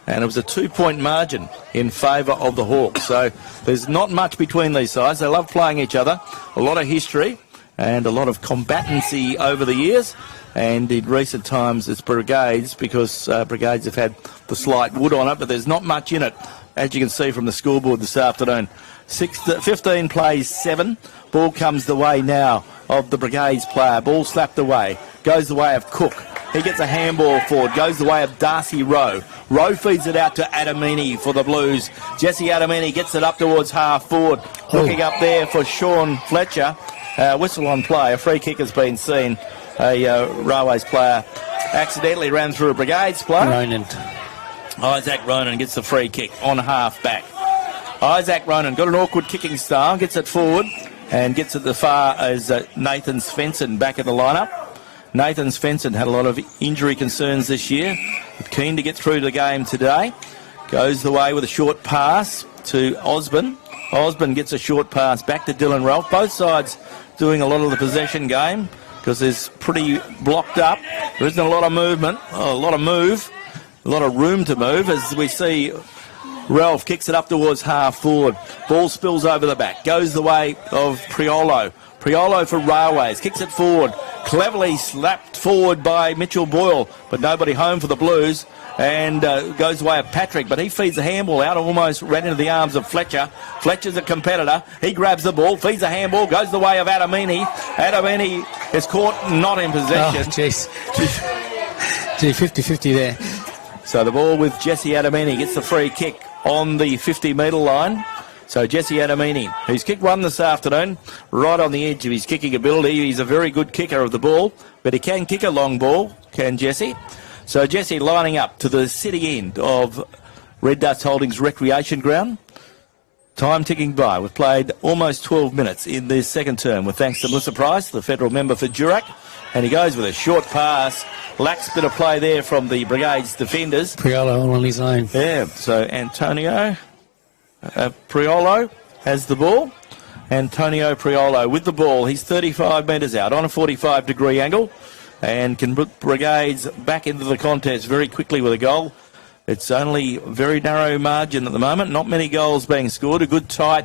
And it was a 2-point margin in favour of the Hawks. So there's not much between these sides. They love playing each other. A lot of history and a lot of combatancy over the years. And in recent times, it's Brigades, because Brigades have had the slight wood on it, but there's not much in it, as you can see from the scoreboard this afternoon. 15 plays 7. Ball comes the way now of the Brigades player. Ball slapped away. Goes the way of Cook. He gets a handball forward. Goes the way of Darcy Rowe. Rowe feeds it out to Adamini for the Blues. Jesse Adamini gets it up towards half forward. Looking up there for Sean Fletcher. Whistle on play. A free kick has been seen. A Railways player accidentally ran through a Brigades player. Ronan. Isaac Ronan gets the free kick on half back. Isaac Ronan got an awkward kicking style, gets it forward and gets it as far as Nathan Svensson back in the lineup. Nathan Svensson had a lot of injury concerns this year, but keen to get through the game today. Goes the way with a short pass to Osborne. Osborne gets a short pass back to Dylan Ralph. Both sides doing a lot of the possession game because there's pretty blocked up. There isn't a lot of movement, a lot of room to move as we see Ralph kicks it up towards half forward. Ball spills over the back. Goes the way of Priolo. Priolo for Railways. Kicks it forward. Cleverly slapped forward by Mitchell Boyle, but nobody home for the Blues. And goes the way of Patrick, but he feeds the handball out, almost ran into the arms of Fletcher. Fletcher's a competitor. He grabs the ball, feeds the handball, goes the way of Adamini. Adamini is caught not in possession. Oh, jeez. Gee, 50-50 there. So the ball with Jesse Adamini gets the free kick on the 50-metre line. So Jesse Adamini, who's kicked one this afternoon, right on the edge of his kicking ability. He's a very good kicker of the ball, but he can kick a long ball, can Jesse? So Jesse lining up to the city end of Red Dust Holdings Recreation Ground. Time ticking by. We've played almost 12 minutes in this second term with thanks to Melissa Price, the federal member for Durack. And he goes with a short pass. Lacks a bit of play there from the Brigades defenders. Priolo all on his own. Yeah, so Antonio Priolo has the ball. Antonio Priolo with the ball. He's 35 metres out on a 45-degree angle and can put Brigades back into the contest very quickly with a goal. It's only a very narrow margin at the moment. Not many goals being scored. A good tight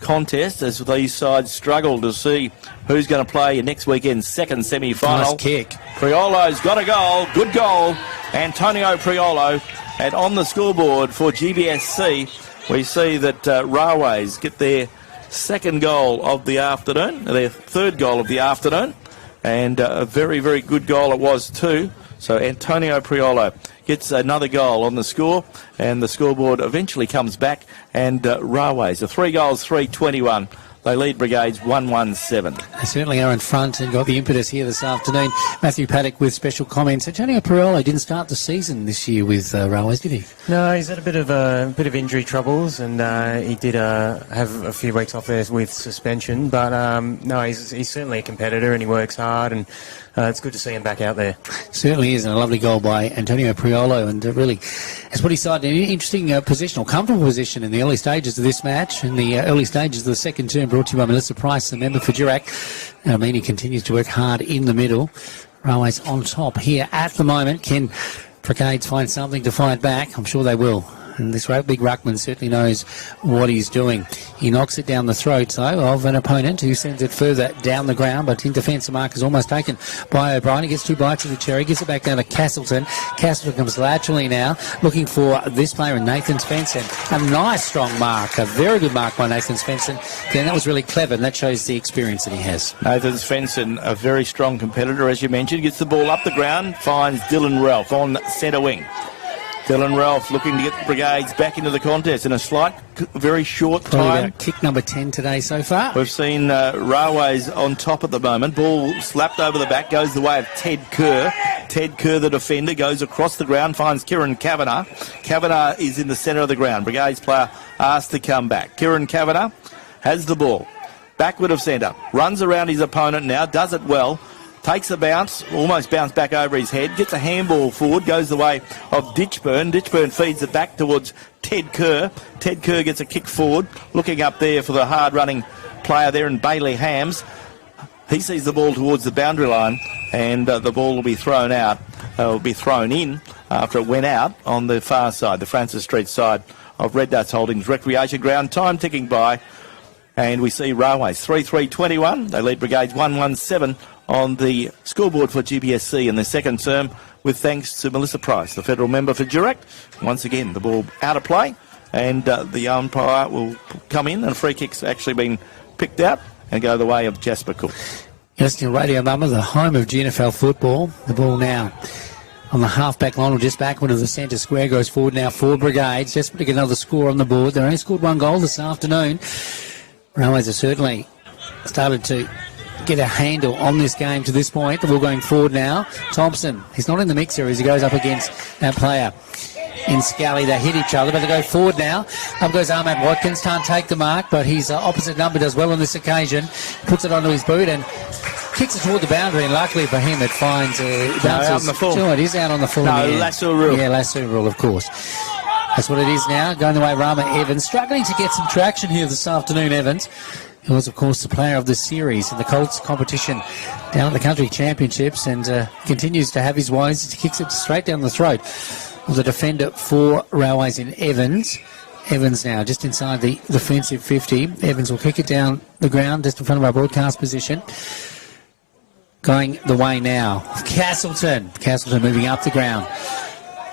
contest as these sides struggle to see who's going to play in next weekend's second semi-final. Nice kick. Priolo's got a goal. Good goal. Antonio Priolo. And on the scoreboard for GBSC, we see that Railways get their second goal of the afternoon, their third goal of the afternoon. And a very, very good goal it was too. So Antonio Priolo gets another goal on the score, and the scoreboard eventually comes back, and Railways are 3 goals, 3-21. They lead Brigades 1-1-7. They certainly are in front and got the impetus here this afternoon. Matthew Paddock with special comments. Antonio Priolo didn't start the season this year with Railways, did he? No, he's had a bit of injury troubles, and he did have a few weeks off there with suspension. But no, he's certainly a competitor, and he works hard, and it's good to see him back out there. Certainly is, and a lovely goal by Antonio Priolo, and really has put his side in an interesting position, or comfortable position in the early stages of this match, in the early stages of the second term, brought to you by Melissa Price, the member for Durack. He continues to work hard in the middle. Railways on top here at the moment. Can Brigades find something to fight back? I'm sure they will. And this big ruckman certainly knows what he's doing. He knocks it down the throat, though, of an opponent who sends it further down the ground, but in defence the mark is almost taken by O'Brien. He gets 2 bites of the cherry, gives it back down to Castleton. Castleton comes laterally now, looking for this player, Nathan Svensson. A nice strong mark, a very good mark by Nathan Svensson. Then that was really clever, and that shows the experience that he has. Nathan Svensson, a very strong competitor, as you mentioned, gets the ball up the ground, finds Dylan Ralph on centre wing. Dylan Ralph looking to get the Brigades back into the contest in a slight, very short time. Kick number 10 today so far. We've seen Railways on top at the moment. Ball slapped over the back, goes the way of Ted Kerr. Ted Kerr, the defender, goes across the ground, finds Kieran Kavanagh. Kavanagh is in the centre of the ground. Brigades player asked to come back. Kieran Kavanagh has the ball. Backward of centre. Runs around his opponent now, does it well. Takes a bounce, almost bounced back over his head, gets a handball forward, goes the way of Ditchburn. Ditchburn feeds it back towards Ted Kerr. Ted Kerr gets a kick forward, looking up there for the hard-running player there in Bailey Hams. He sees the ball towards the boundary line, and the ball will be thrown out, will be thrown in after it went out on the far side, the Francis Street side of Red Dust Holdings Recreation Ground. Time ticking by, and we see Railways 3-3-21. They lead Brigades 1-1-7 on the scoreboard for GBSC in the second term, with thanks to Melissa Price, the federal member for Durack. Once again, the ball out of play, and the umpire will come in, and free kick's actually been picked out and go the way of Jasper Cook. Yes, to Radio Mama, the home of GNFL football. The ball now on the half-back line, or just backward of the centre square, goes forward now for Brigades. Just to get another score on the board. They only scored 1 goal this afternoon. Railways have certainly started to get a handle on this game to this point. The ball going forward now. Thompson, he's not in the mix here as he goes up against that player. in Scally. They hit each other, but they go forward now. Up goes Ahmad Watkins. Can't take the mark, but his opposite number does well on this occasion. Puts it onto his boot and kicks it toward the boundary, and luckily for him, it finds bounces. Out on the full. Sure, it is out on the full. No, in the end. lasso rule. Yeah, lasso rule, of course. That's what it is now. Going the way of Rama Evans, struggling to get some traction here this afternoon. Evans, who was, of course, the player of the series in the Colts competition down at the country championships, and continues to have his woes as he kicks it straight down the throat of the defender for Railways in Evans. Evans now just inside the defensive 50. Evans will kick it down the ground just in front of our broadcast position. Going the way now of Castleton. Castleton moving up the ground.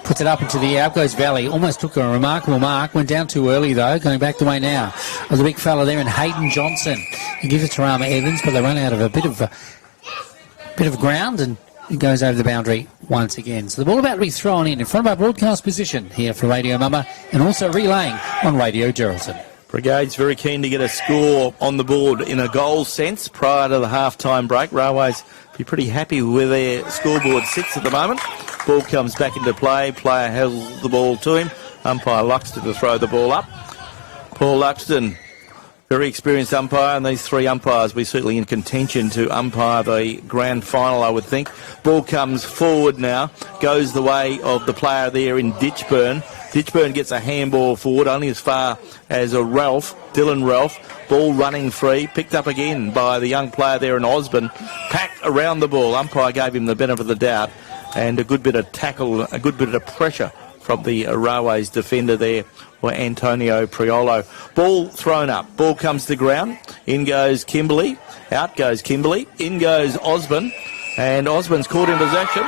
Puts it up into the air. Up goes Valley. Almost took a remarkable mark. Went down too early, though. Going back the way now of the big fella there in Hayden Johnson. He gives it to Rama Evans, but they run out of a bit of ground, and it goes over the boundary once again. So the ball about to be thrown in front of our broadcast position here for Radio Mama, and also relaying on Radio Geraldton. Brigades very keen to get a score on the board in a goal sense prior to the half-time break. Railways be pretty happy with where their scoreboard sits at the moment. Ball comes back into play. Player has the ball to him. Umpire Luxton to throw the ball up. Paul Luxton, very experienced umpire, and these three umpires will be certainly in contention to umpire the grand final, I would think. Ball comes forward now. Goes the way of the player there in Ditchburn. Ditchburn gets a handball forward, only as far as a Dylan Ralph. Ball running free, picked up again by the young player there in Osborne. Packed around the ball. Umpire gave him the benefit of the doubt, and a good bit of tackle, a good bit of pressure from the Railways defender there, or Antonio Priolo. Ball thrown up. Ball comes to the ground. In goes Kimberley. Out goes Kimberley. In goes Osborne. And Osborne's caught in possession.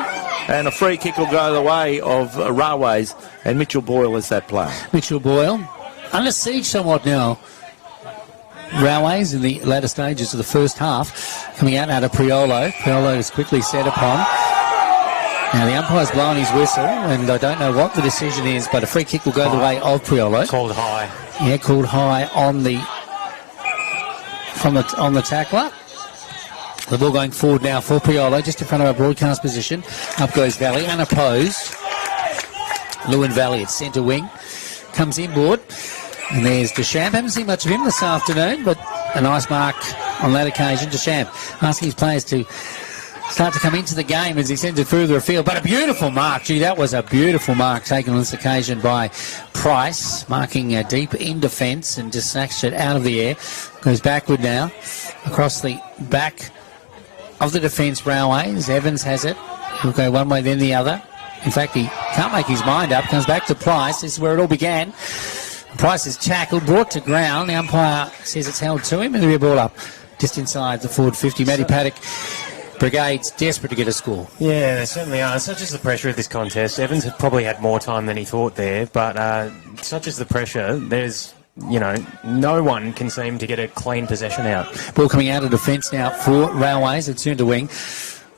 And a free kick will go the way of Railways. And Mitchell Boyle is that player. Mitchell Boyle under siege somewhat now. Railways in the latter stages of the first half. Coming out of Priolo. Priolo is quickly set upon. Now the umpire's blowing his whistle, and I don't know what the decision is, but a free kick will go the way of Priolo. Called high. Yeah, called high on the tackler. The ball going forward now for Priolo, just in front of our broadcast position. Up goes Valley, unopposed. Lewin Valley at centre wing. Comes inboard. And there's Deschamps. Haven't seen much of him this afternoon, but a nice mark on that occasion. Deschamps asking his players to start to come into the game as he sends it further afield. But a beautiful mark. Gee, that was a beautiful mark taken on this occasion by Price, marking deep in defence and just snatched it out of the air. Goes backward now across the back of the defence. Railways. Evans has it. He'll go one way then the other. In fact, he can't make his mind up. Comes back to Price. This is where it all began. Price is tackled, brought to ground. The umpire says it's held to him, and there'll be a ball up just inside the forward 50. Matty Paddock. Brigades desperate to get a score. Yeah, they certainly are. Such is the pressure of this contest. Evans had probably had more time than he thought there, but such is the pressure. There's, no one can seem to get a clean possession out. Ball coming out of defence now for Railways. It's turned to wing.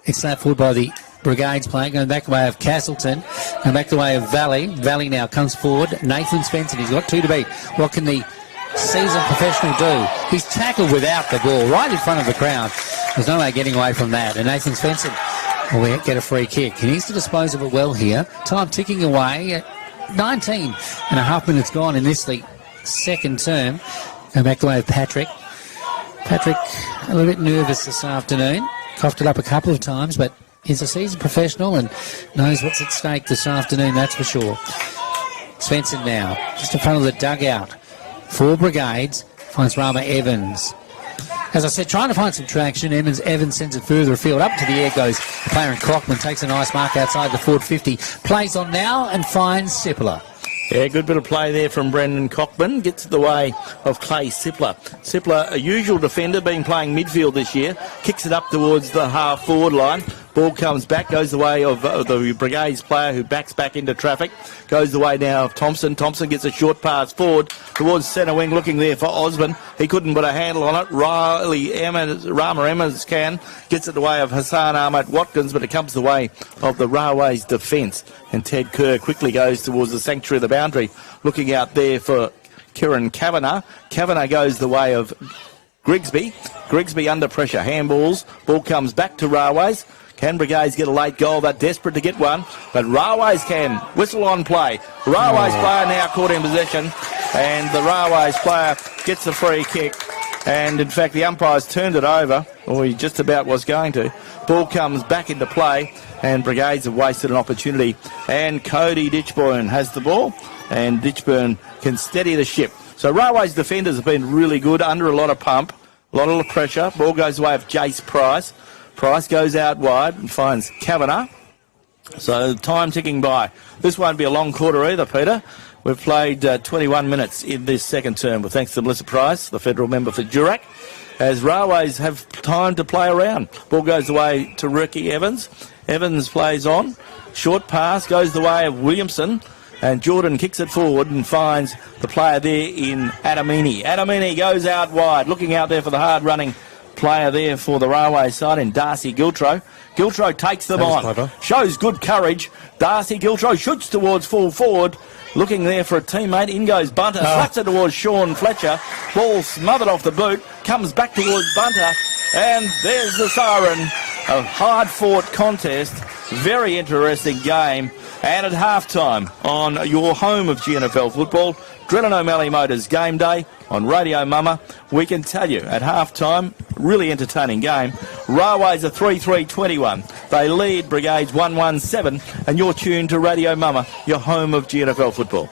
It's slapped forward by the Brigades player, going back the way of Castleton, going back the way of Valley. Valley now comes forward. Nathan Spencer, he's got two to beat. What can the seasoned professional do? He's tackled without the ball, right in front of the crowd. There's no way getting away from that. And Nathan Spencer will get a free kick. He needs to dispose of it well here. Time ticking away. 19 and a half minutes gone in this, the second term. Go back the way of Patrick. Patrick, a little bit nervous this afternoon. Coughed it up a couple of times, but he's a seasoned professional and knows what's at stake this afternoon, that's for sure. Svensson now, just in front of the dugout. For Brigades, finds Rama Evans. As I said, trying to find some traction. Evans sends it further afield. Up to the air goes the player in Cockman. Takes a nice mark outside the forward 50. Plays on now and finds Sippler. Yeah, good bit of play there from Brendan Cockman. Gets the way of Clay Sippler. Sippler, a usual defender, been playing midfield this year. Kicks it up towards the half-forward line. Ball comes back, goes the way of the Brigades player who backs back into traffic. Goes the way now of Thompson. Thompson gets a short pass forward towards centre wing, looking there for Osborne. He couldn't put a handle on it. Rama Emmers gets it the way of Hassan Ahmad Watkins, but it comes the way of the Railways defence. And Ted Kerr quickly goes towards the sanctuary of the boundary, looking out there for Kieran Kavanagh. Kavanagh goes the way of Grigsby. Grigsby under pressure, handballs. Ball comes back to Railways. Can Brigades get a late goal? They're desperate to get one, but Railways can. Whistle on play. Railways player now caught in possession, and the Railways player gets the free kick. And in fact, the umpire's turned it over, or he just about was going to. Ball comes back into play, and Brigades have wasted an opportunity. And Cody Ditchburn has the ball, and Ditchburn can steady the ship. So Railways defenders have been really good, under a lot of pump, a lot of pressure. Ball goes away of Jace Price. Price goes out wide and finds Kavanagh. So time ticking by. This won't be a long quarter either, Peter. We've played 21 minutes in this second term, with thanks to Melissa Price, the federal member for Durack, as Railways have time to play around. Ball goes away to Ricky Evans. Evans plays on. Short pass goes the way of Williamson, and Jordan kicks it forward and finds the player there in Adamini. Adamini goes out wide, looking out there for the hard-running player there for the Railway side in Darcy Giltro. Giltro takes them on. Clever. Shows good courage. Darcy Giltro shoots towards full forward. Looking there for a teammate. In goes Bunter. Slats it towards Sean Fletcher. Ball smothered off the boot. Comes back towards Bunter. And there's the siren. A hard-fought contest. Very interesting game. And at halftime on your home of GNFL football, Drennan O'Malley Motors Game Day on Radio Mama, we can tell you at halftime, really entertaining game. Railways are 3-3-21. They lead Brigades 1-1-7, and you're tuned to Radio Mama, your home of GNFL football.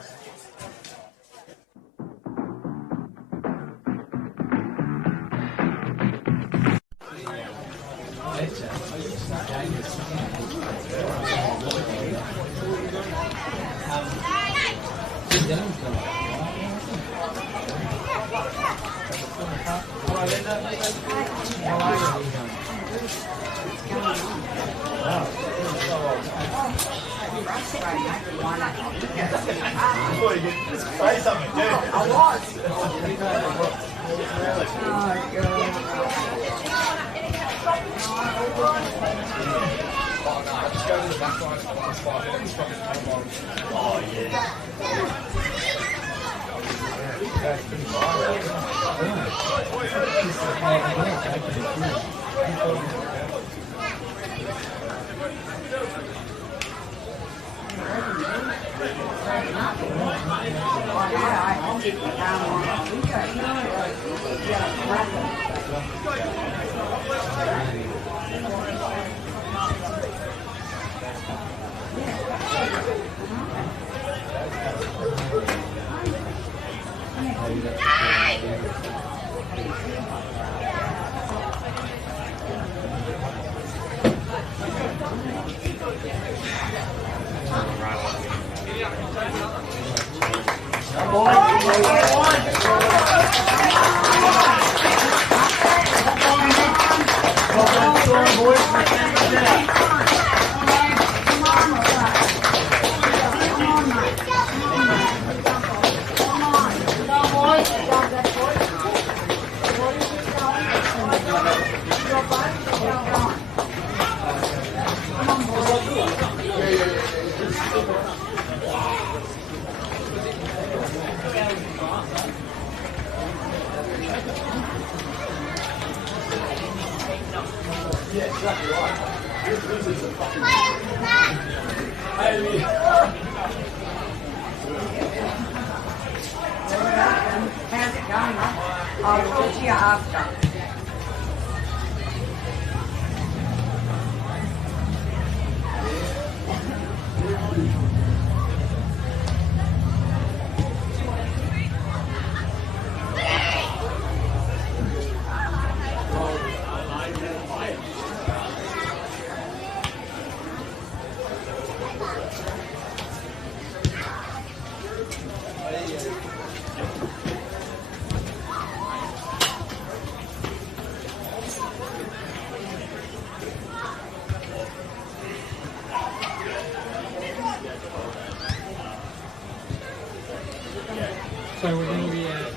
So we're going to be at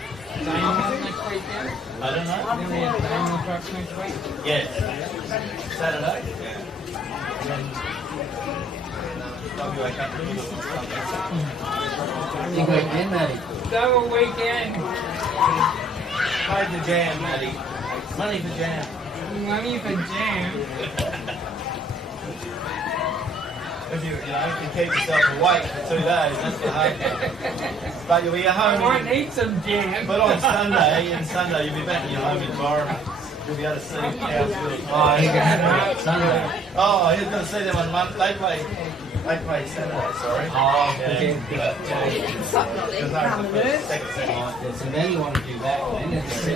Diamond next week then? I don't know. We're going to be at Diamond Trucks next week? Yes. Saturday. Big weekend, Matty. Double weekend. Pay for jam, Matty. Money for jam. Money for jam. If you can keep yourself awake for 2 days, that's the hard part. But you'll be at I home. might need some jam. But on Sunday, you'll be back in your home environment. You'll be able to see cows field. Sunday. Oh, he's going to see them on Monday. They play Saturday, sorry. Oh, Yeah. so then you want to do that, then it's Did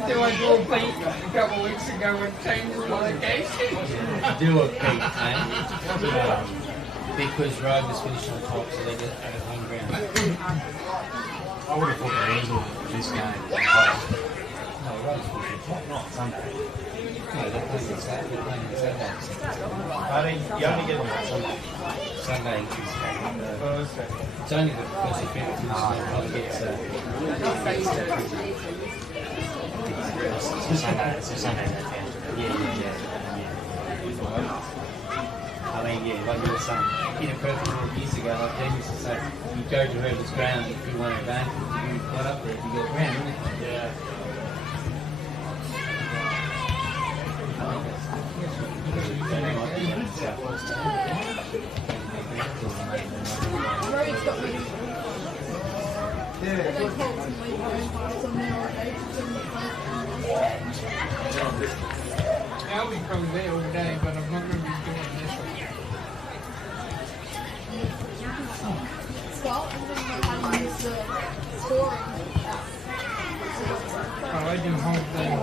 I do a beat a couple of weeks ago and change the location? do a beat, man. Because Rogue is finished on top, so they get at home ground. I would have thought the Eagles this game. No, Rogue's finished on top, not Sunday. No, they're playing on Saturday. They're playing on Saturday. I mean, you only get Sunday. Sunday is Thursday. it's only the first event. Probably gets It's a Sunday that yeah. I mean, yeah, like you were saying, in a perfect world years ago, like they used to say, you go to whoever's ground if you want to advance, you got up there if you get ground, isn't it? Yeah. Rory's got really I'll be probably there all day, but I'm not going to be doing this one. Well, and then how to use the scoring. Oh, I do whole thing.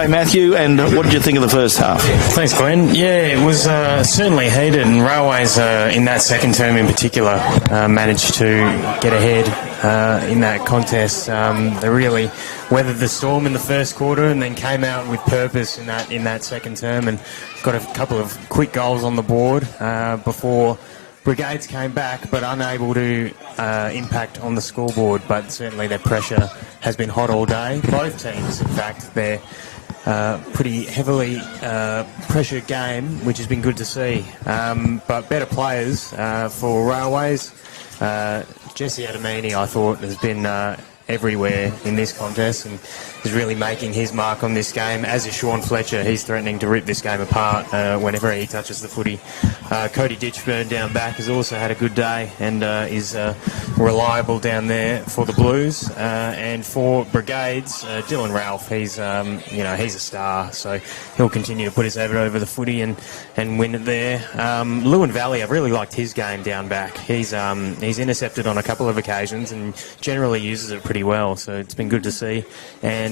Hey, Matthew, and what did you think of the first half? Thanks, Glenn. Yeah, it was certainly heated, and Railways in that second term in particular managed to get ahead in that contest. They really weathered the storm in the first quarter and then came out with purpose in that second term and got a couple of quick goals on the board before Brigades came back, but unable to impact on the scoreboard. But certainly their pressure has been hot all day. Both teams, in fact, they're pretty heavily pressured game, which has been good to see. But better players for Railways. Jesse Adamini, I thought, has been everywhere in this contest and is really making his mark on this game, as is Sean Fletcher. He's threatening to rip this game apart whenever he touches the footy. Cody Ditchburn down back has also had a good day and is reliable down there for the Blues. And for Brigades, Dylan Ralph, he's he's a star, so he'll continue to put his effort over the footy and win it there. Lewin Valley, I've really liked his game down back. He's intercepted on a couple of occasions and generally uses it pretty well, so it's been good to see. And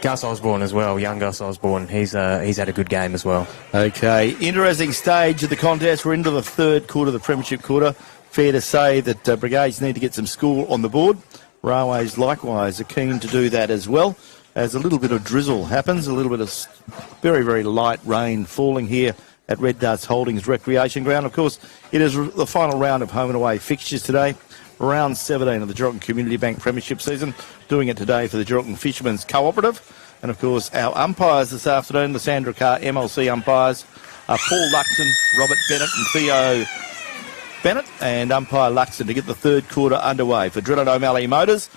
Gus Osborne as well, young Gus Osborne, he's had a good game as well. Okay, interesting stage of the contest. We're into the third quarter, the premiership quarter. Fair to say that Brigades need to get some score on the board. Railways likewise are keen to do that as well, as a little bit of drizzle happens, a little bit of very, very light rain falling here at Red Darts Holdings Recreation Ground. Of course, it is the final round of home and away fixtures today. Round 17 of the Geraldton Community Bank Premiership season. Doing it today for the Geraldton Fishermen's Cooperative. And, of course, our umpires this afternoon, the Sandra Carr MLC umpires, are Paul Luxton, Robert Bennett and Theo Bennett. And umpire Luxton to get the third quarter underway for Drilling O'Malley Motors.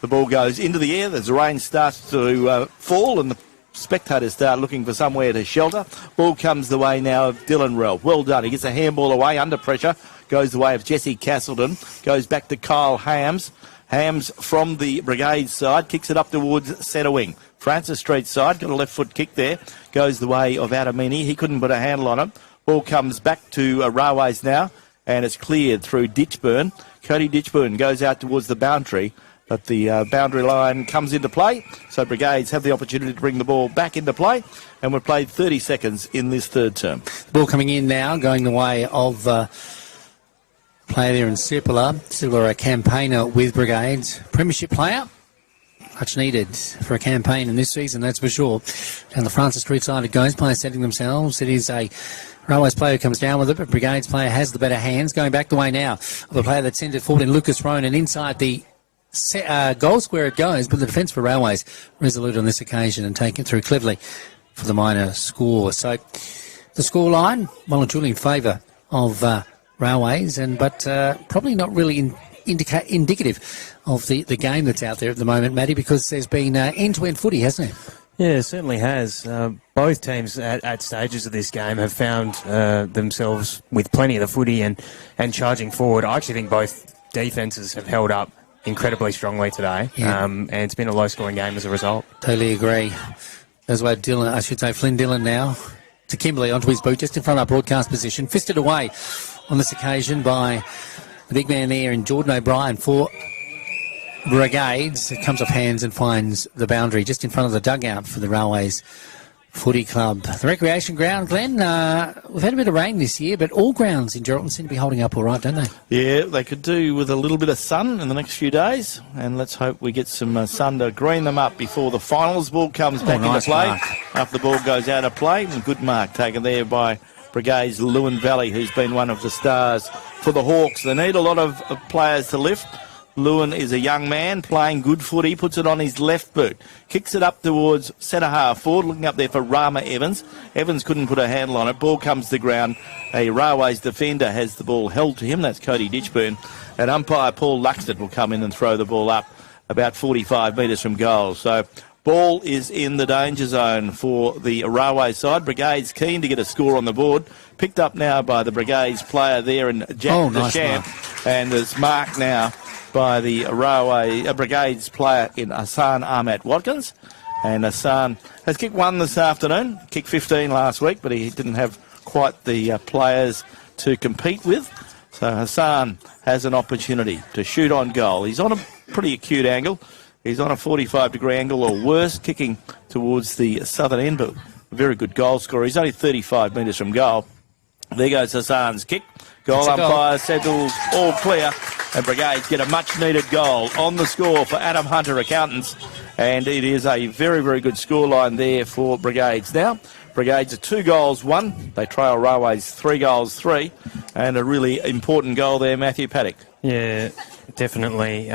The ball goes into the air as the rain starts to fall and the spectators start looking for somewhere to shelter. Ball comes the way now of Dylan Ralph. Well done. He gets a handball away under pressure. Goes the way of Jesse Castleton. Goes back to Kyle Hams. Hams from the Brigade side. Kicks it up towards centre wing. Francis Street side. Got a left foot kick there. Goes the way of Adamini. He couldn't put a handle on it. Ball comes back to Railways now. And it's cleared through Ditchburn. Cody Ditchburn goes out towards the boundary. But the boundary line comes into play. So Brigades have the opportunity to bring the ball back into play. And we've played 30 seconds in this third term. The ball coming in now, going the way of player there in Sipala. Sipala, a campaigner with Brigades. Premiership player. Much needed for a campaign in this season, that's for sure. Down the Francis Street side it goes. Players setting themselves. It is a Railways player who comes down with it, but Brigades player has the better hands. Going back the way now of a player that sent it forward in Lucas Roan, and inside the goal square it goes, but the defence for Railways resolute on this occasion and take it through cleverly for the minor score. So the score line, well and truly in favour of Railways, but probably not really indicative of the game that's out there at the moment, Matty, because there's been end-to-end footy, hasn't it? Yeah, it certainly has. Both teams at stages of this game have found themselves with plenty of the footy and charging forward. I actually think both defences have held up incredibly strongly today, and it's been a low-scoring game as a result. Totally agree. There's where Flynn Dillon now to Kimberley onto his boot, just in front of our broadcast position. Fisted away on this occasion by the big man there in Jordan O'Brien for Brigades. It comes off hands and finds the boundary just in front of the dugout for the Railways Footy Club. The recreation ground, Glenn, we've had a bit of rain this year, but all grounds in Geraldton seem to be holding up all right, don't they? Yeah, they could do with a little bit of sun in the next few days, and let's hope we get some sun to green them up before the finals. Ball comes back into play. Mark. After the ball goes out of play, and good mark taken there by Brigades Lewin Valley, who's been one of the stars for the Hawks. They need a lot of players to lift. Lewin is a young man playing good footy, puts it on his left boot, kicks it up towards centre half forward, looking up there for Rama Evans. Evans couldn't put a handle on it. Ball comes to the ground. A Railways defender has the ball held to him. That's Cody Ditchburn. And umpire Paul Luxton will come in and throw the ball up about 45 metres from goal. So ball is in the danger zone for the Railway side. Brigades keen to get a score on the board. Picked up now by the Brigades player there in Jack Deschamps. And there's marked now by the Brigades player in Hassan Ahmed Watkins. And Hassan has kicked one this afternoon, kicked 15 last week, but he didn't have quite the players to compete with. So Hassan has an opportunity to shoot on goal. He's on a pretty acute angle. He's on a 45-degree angle or worse, kicking towards the southern end, but a very good goal scorer. He's only 35 metres from goal. There goes Hassan's kick. Goal umpire said all clear, and Brigades get a much-needed goal on the score for Adam Hunter Accountants, and it is a very, very good scoreline there for Brigades. Now, Brigades are 2 goals, 1. They trail Railways 3 goals, 3, and a really important goal there, Matthew Paddock. Yeah, definitely.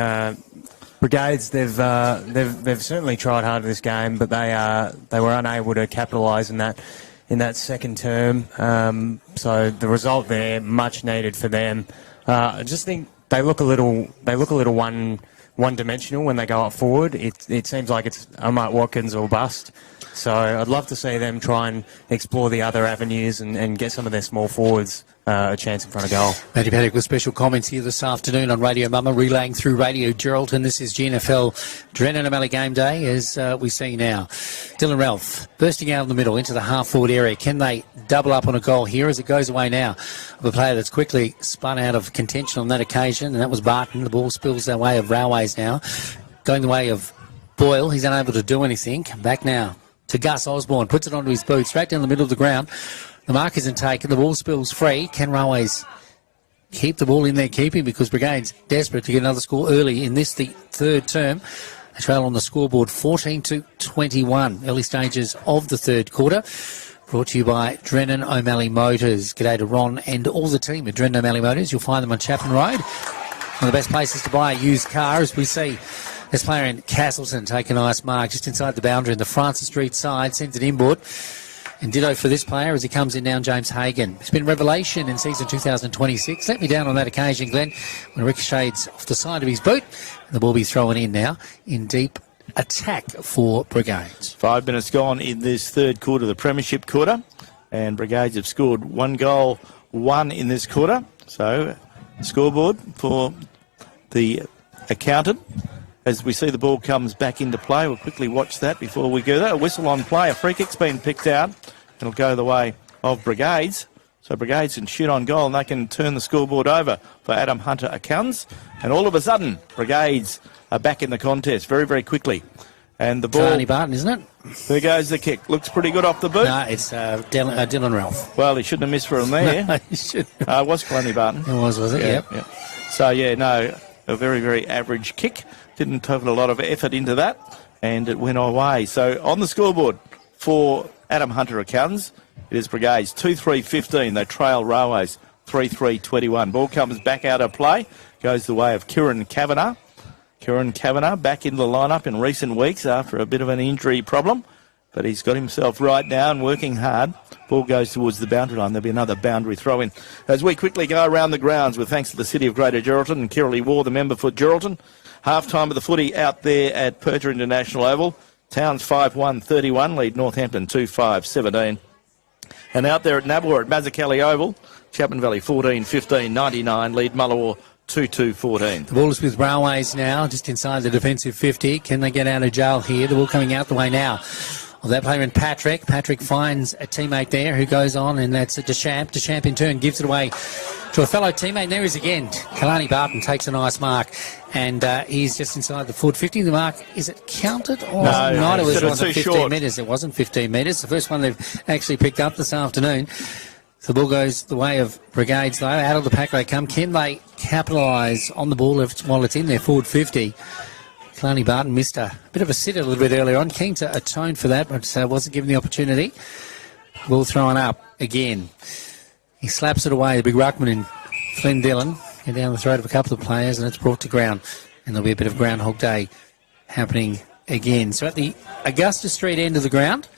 Brigades, they've certainly tried hard this game, but they were unable to capitalise in that second term. So the result there, much needed for them. I just think they look a little one-dimensional when they go up forward. It seems like it's Ahmad Watkins or bust. So I'd love to see them try and explore the other avenues and get some of their small forwards a chance in front of goal. Matty Paddock with special comments here this afternoon on Radio Mama, relaying through Radio Geraldton. This is GNFL Drennan O'Malley game day, as we see now. Dylan Ralph bursting out of the middle into the half-forward area. Can they double up on a goal here as it goes away now of a player that's quickly spun out of contention on that occasion, and that was Barton. The ball spills their way of Railways now. Going the way of Boyle. He's unable to do anything. Back now to Gus Osborne. Puts it onto his boot, straight down the middle of the ground. The mark isn't taken. The ball spills free. Can Railways keep the ball in their keeping? Because Brigades desperate to get another score early in this, the third term. They trail on the scoreboard 14-21. Early stages of the third quarter. Brought to you by Drennan O'Malley Motors. G'day to Ron and all the team at Drennan O'Malley Motors. You'll find them on Chapman Road. One of the best places to buy a used car, as we see this player in Castleton take a nice mark just inside the boundary in the Francis Street side. Sends it inboard. And ditto for this player as he comes in now, James Hagan. It's been a revelation in season 2026. Let me down on that occasion, Glenn, when it ricochets off the side of his boot. And the ball be thrown in now in deep attack for Brigades. 5 minutes gone in this third quarter, the premiership quarter. And Brigades have scored 1 goal, 1 in this quarter. So, scoreboard for the accountant. As we see the ball comes back into play, we'll quickly watch that before we go there. A whistle on play, a free kick's been picked out. It'll go the way of Brigades. So Brigades can shoot on goal and they can turn the scoreboard over for Adam Hunter Accountants. And all of a sudden, Brigades are back in the contest very, very quickly. And the ball... Kalani Barton, isn't it? There goes the kick. Looks pretty good off the boot. No, it's Dylan Ralph. Well, he shouldn't have missed from there. No, he shouldn't. It was Kalani Barton. It was it? Yeah, Yep. Yep. So, yeah, no, a very, very average kick. Didn't put a lot of effort into that, and it went away. So on the scoreboard for Adam Hunter Accountants, it is Brigades 2-3-15. They trail Railways 3-3-21. Ball comes back out of play, goes the way of Kieran Kavanagh. Kieran Kavanagh back in the lineup in recent weeks after a bit of an injury problem, but he's got himself right now and working hard. Ball goes towards the boundary line. There'll be another boundary throw-in. As we quickly go around the grounds with thanks to the City of Greater Geraldton and Kirrily War, the member for Geraldton. Half-time of the footy out there at Percher International Oval. Towns 5-1-31, lead Northampton 2-5-17. And out there at Nabwa at Mazzacali Oval, Chapman Valley 14-15-99, lead Mullawar 2-2-14. The ball is with Railways now, just inside the defensive 50. Can they get out of jail here? The ball coming out the way now. Well, that player in Patrick. Patrick finds a teammate there who goes on, and that's Deschamps. Deschamps in turn gives it away to a fellow teammate. And there he is again. Kalani Barton takes a nice mark, and he's just inside the forward 50. The mark, is it counted or not? It wasn't 15 metres. It wasn't 15 metres. The first one they've actually picked up this afternoon. So the ball goes the way of Brigades, though. Out of the pack they come. Can they capitalise on the ball while it's in their forward 50? Kalani Barton missed a bit of a sit a little bit earlier on. Keen to atone for that, but wasn't given the opportunity. Ball thrown up again. He slaps it away, the big ruckman in Flynn Dillon. Get down the throat of a couple of players, and it's brought to ground. And there'll be a bit of Groundhog Day happening again. So at the Augusta Street end of the ground,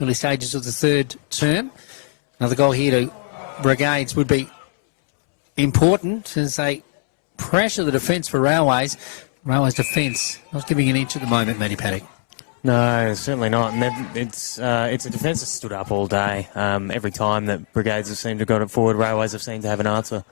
early stages of the third term, another goal here to Brigades would be important as they pressure the defence for Railways. Railways defence not giving an inch at the moment, Matty Paddock. No, certainly not. And it's a defence that stood up all day. Every time that Brigades have seemed to have got it forward, Railways have seemed to have an answer.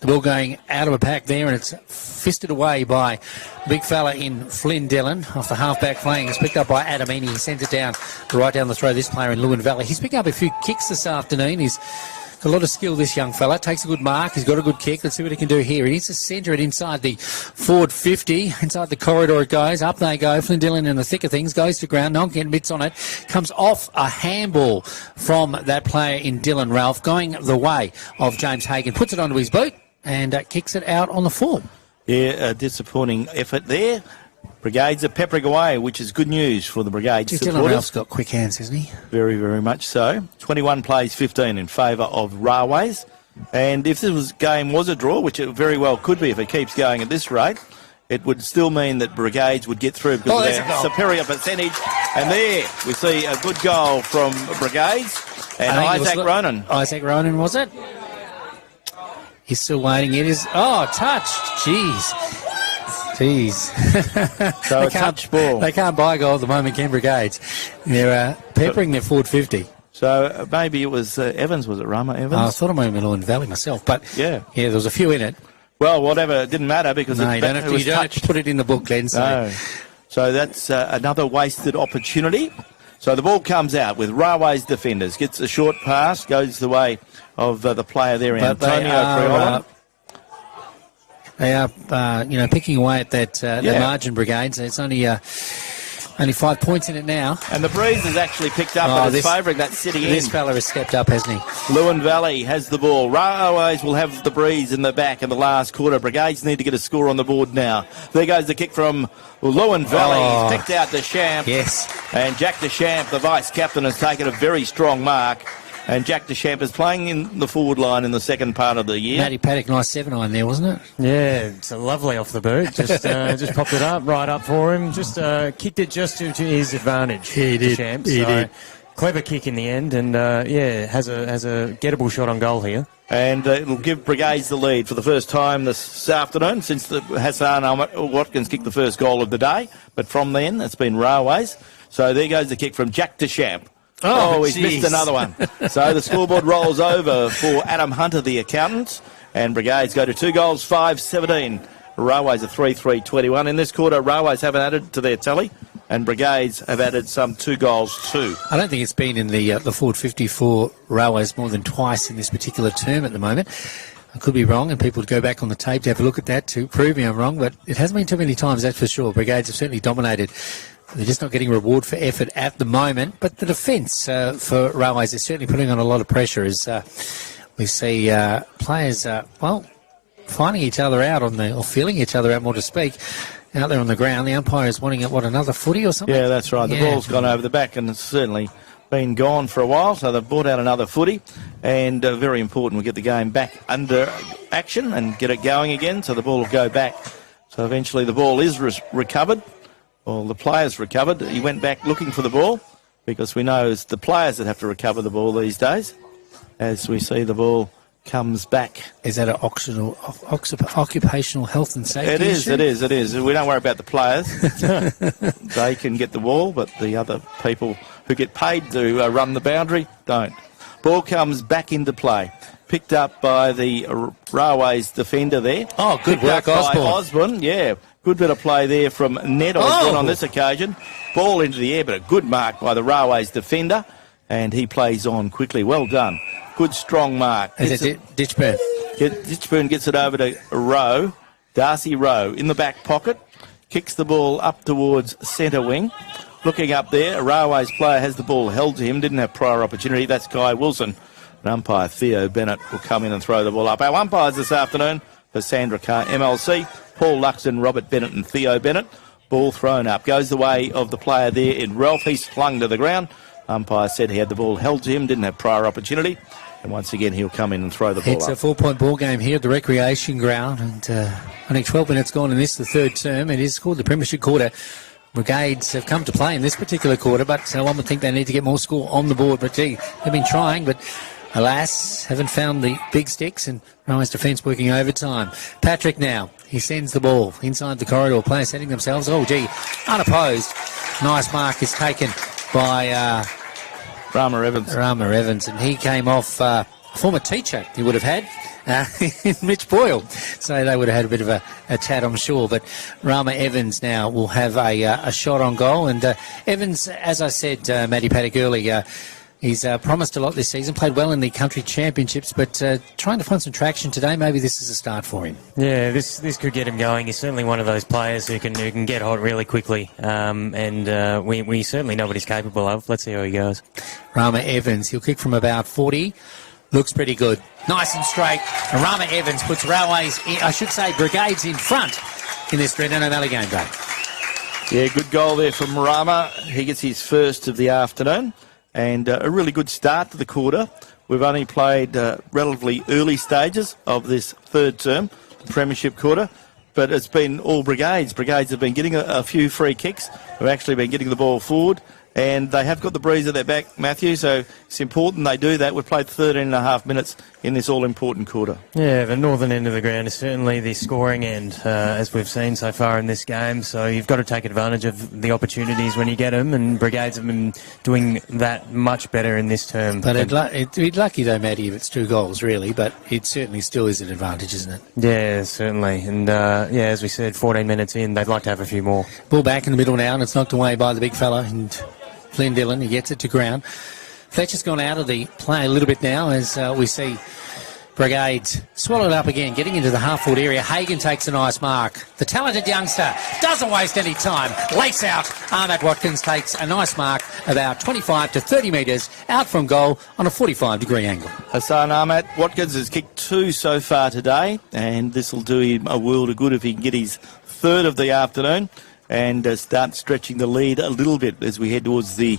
The ball going out of a pack there, and it's fisted away by the big fella in Flynn Dillon off the half-back flank. It's picked up by Adamini. He sends it down right down the throw. This player in Lewin Valley. He's picked up a few kicks this afternoon. He's A lot of skill, this young fella. Takes a good mark. He's got a good kick. Let's see what he can do here. He needs to centre it inside the forward 50. Inside the corridor it goes. Up they go. Flynn Dillon in the thick of things. Goes to ground. No one can mitts on it. Comes off a handball from that player in Dylan Ralph. Going the way of James Hagan. Puts it onto his boot and kicks it out on the form. Yeah, a disappointing effort there. Brigades are peppering away, which is good news for the Brigades Dylan supporters. Ralph's got quick hands, hasn't he? Very, very much so. 21 plays, 15 in favour of Railways. And if this game was a draw, which it very well could be if it keeps going at this rate, it would still mean that Brigades would get through because of their superior percentage. And there we see a good goal from Brigades. And Isaac Ronan. Isaac Ronan, was it? He's still waiting. It is. Oh, touched. Jeez. So a touch ball. They can't buy a goal at the moment, Ken Brigades. They're peppering their forward 50. So maybe it was Evans, was it Rama Evans? I thought it might have been Lewin Valley myself, but yeah, there was a few in it. Well, whatever, it didn't matter because you don't have to put it in the book, Glenn. No. So that's another wasted opportunity. So the ball comes out with Railways defenders, gets a short pass, goes the way of the player there, Antonio Criolla. They are, picking away at that margin, Brigades. It's only 5 points in it now. And the breeze has actually picked up and is favouring that city This fella has stepped up, hasn't he? Lewin Valley has the ball. Railways will have the breeze in the back in the last quarter. Brigades need to get a score on the board now. There goes the kick from Lewin Valley. He's picked out Deschamps. Yes. And Jack Deschamps, the vice-captain, has taken a very strong mark. And Jack Deschamps is playing in the forward line in the second part of the year. Matty Paddock, nice 7-iron there, wasn't it? Yeah, it's lovely off the boot. Just popped it up, right up for him. Just kicked it just to his advantage. He did. Deschamps. He did. Clever kick in the end, and has a gettable shot on goal here. And it'll give Brigades the lead for the first time this afternoon since Hassan Watkins kicked the first goal of the day. But from then, it's been Railways. So there goes the kick from Jack Deschamps. Oh, he's missed another one. So the scoreboard rolls over for Adam Hunter, the accountant, and Brigades go to 2 goals, 5-17. Railways are 3-3-21. In this quarter, Railways haven't added to their tally, and Brigades have added some 2 goals too. I don't think it's been in the forward 54 Railways more than twice in this particular term at the moment. I could be wrong, and people would go back on the tape to have a look at that to prove me I'm wrong, but it hasn't been too many times, that's for sure. Brigades have certainly dominated. They're just not getting reward for effort at the moment. But the defence for Railways is certainly putting on a lot of pressure as we see players, finding each other out or feeling each other out, more to speak, out there on the ground. The umpire is wanting another footy or something? Yeah, that's right. The ball's gone over the back and it's certainly been gone for a while. So they've brought out another footy. And very important, we get the game back under action and get it going again. So the ball will go back. So eventually the ball is recovered. Well, the players recovered. He went back looking for the ball because we know it's the players that have to recover the ball these days. As we see the ball comes back. Is that an occupational health and safety issue? It is. We don't worry about the players. They can get the ball, but the other people who get paid to run the boundary don't. Ball comes back into play. Picked up by the Railways defender there. Oh, good work, Osborne. Osborne, yeah. Good bit of play there from Ned Osborne on this occasion. Ball into the air, but a good mark by the Railways defender. And he plays on quickly. Well done. Good, strong mark. Is it Ditchburn? Ditchburn gets it over to Rowe. Darcy Rowe in the back pocket. Kicks the ball up towards centre wing. Looking up there, a Railways player has the ball held to him. Didn't have prior opportunity. That's Guy Wilson. And umpire Theo Bennett will come in and throw the ball up. Our umpires this afternoon for Sandra Carr, MLC. Paul Luxon, Robert Bennett and Theo Bennett. Ball thrown up. Goes the way of the player there in Ralph. He's flung to the ground. Umpire said he had the ball held to him, didn't have prior opportunity. And once again, he'll come in and throw the ball It's up. a 4-point ball game here at the recreation ground. And only 12 minutes gone in this, the third term. It is called the Premiership Quarter. Brigades have come to play in this particular quarter, but one would think they need to get more score on the board. But, gee, they've been trying, but alas, haven't found the big sticks, and Railways defence working overtime. Patrick now, he sends the ball inside the corridor. Players setting themselves. Oh, gee, unopposed. Nice mark is taken by Rama Evans. And he came off a former teacher he would have had, Mitch Boyle. So they would have had a bit of a chat, I'm sure. But Rama Evans now will have a shot on goal. And Evans, as I said, Matty Paddock earlier, He's promised a lot this season, played well in the country championships, but trying to find some traction today. Maybe this is a start for him. Yeah, this could get him going. He's certainly one of those players who can get hot really quickly, and we certainly know what he's capable of. Let's see how he goes. Rama Evans, he'll kick from about 40. Looks pretty good. Nice and straight. And Rama Evans puts Railways, Brigades in front in this Dreadnought O'Malley game day. Yeah, good goal there from Rama. He gets his first of the afternoon. And a really good start to the quarter. We've only played relatively early stages of this third term, the premiership quarter, but it's been all Brigades. Brigades have been getting a few free kicks. They've actually been getting the ball forward, and they have got the breeze at their back, Matthew, so it's important they do that. We've played 13 and a half minutes in this all-important quarter. Yeah, the northern end of the ground is certainly the scoring end, as we've seen so far in this game, so you've got to take advantage of the opportunities when you get them, and Brigades have been doing that much better in this term. But it'd be lucky, though, Matty, if it's 2 goals, really, but it certainly still is an advantage, isn't it? Yeah, certainly, and as we said, 14 minutes in, they'd like to have a few more. Ball back in the middle now, and it's knocked away by the big fella, and Flynn Dillon, he gets it to ground. Fletcher's gone out of the play a little bit now as we see Brigades swallowed up again, getting into the half-forward area. Hagan takes a nice mark. The talented youngster doesn't waste any time. Lace out. Ahmad Watkins takes a nice mark about 25 to 30 metres out from goal on a 45-degree angle. Hassan Ahmad Watkins has kicked 2 so far today, and this will do him a world of good if he can get his third of the afternoon and start stretching the lead a little bit as we head towards the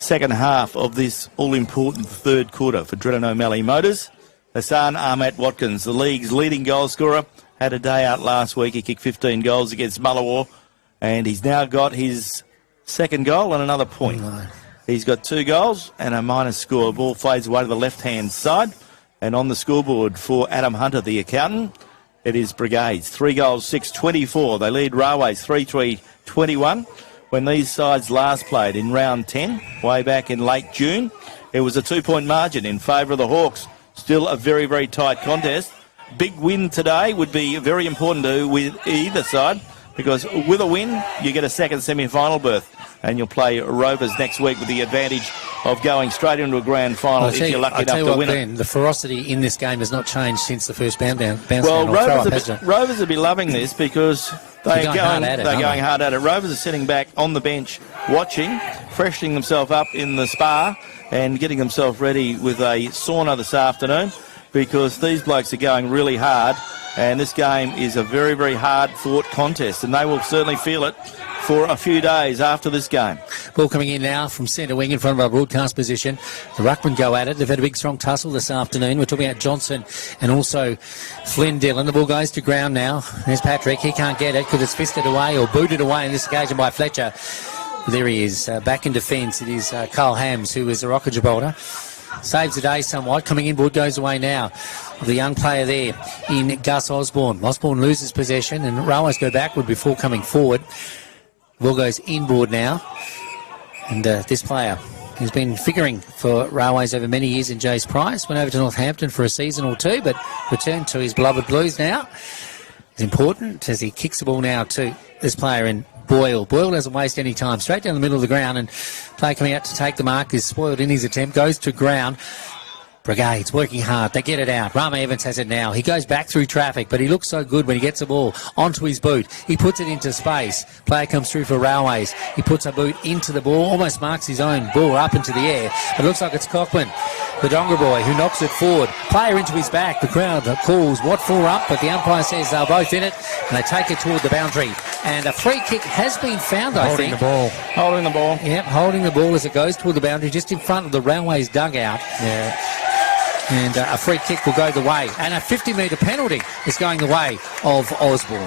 second half of this all-important third quarter for Dreadnought O'Malley Motors. Hassan Ahmad Watkins, the league's leading goal scorer, had a day out last week. He kicked 15 goals against Mullawar, and he's now got his second goal and another point. He's got 2 goals and a minus score. Ball fades away to the left-hand side, and on the scoreboard for Adam Hunter, the accountant, it is Brigades. 3 goals, 6-24. They lead Railways 3-3-21. When these sides last played in round 10, way back in late June, it was a 2-point margin in favour of the Hawks. Still a very, very tight contest. Big win today would be very important with either side, because with a win, you get a second semi-final berth, and you'll play Rovers next week with the advantage of going straight into a grand final if you're lucky enough to win it. The ferocity in this game has not changed since the first bounce well, down. Rovers will be loving this because they're going hard at it. Rovers are sitting back on the bench watching, freshening themselves up in the spa and getting themselves ready with a sauna this afternoon, because these blokes are going really hard, and this game is a very, very hard-fought contest, and they will certainly feel it for a few days after this game. Ball coming in now from centre wing in front of our broadcast position. The Ruckman go at it. They've had a big strong tussle this afternoon. We're talking about Johnson and also Flynn Dillon. The ball goes to ground now. There's Patrick. He can't get it because it's fisted away or booted away in this occasion by Fletcher. There he is, back in defence. It is Carl Hams, who is a rocket Gibraltar. Saves the day somewhat. Coming inboard, goes away now. The young player there in Gus Osborne. Osborne loses possession and Railways go backward before coming forward. Ball goes inboard now. And this player has been figuring for Railways over many years in Jace Price. Went over to Northampton for a season or 2, but returned to his beloved Blues now. It's important as he kicks the ball now to this player in Boyle. Boyle doesn't waste any time. Straight down the middle of the ground, and player coming out to take the mark is spoiled in his attempt. Goes to ground. Brigades working hard. They get it out. Rama Evans has it now. He goes back through traffic, but he looks so good when he gets the ball onto his boot. He puts it into space. Player comes through for Railways. He puts a boot into the ball, almost marks his own ball up into the air. But it looks like it's Cockman, the Donga boy, who knocks it forward. Player into his back. The crowd calls what for up, but the umpire says they're both in it, and they take it toward the boundary. And a free kick has been found, I think. Holding the ball. Yep, holding the ball as it goes toward the boundary, just in front of the Railways dugout. Yeah. And a free kick will go the way. And a 50-metre penalty is going the way of Osborne.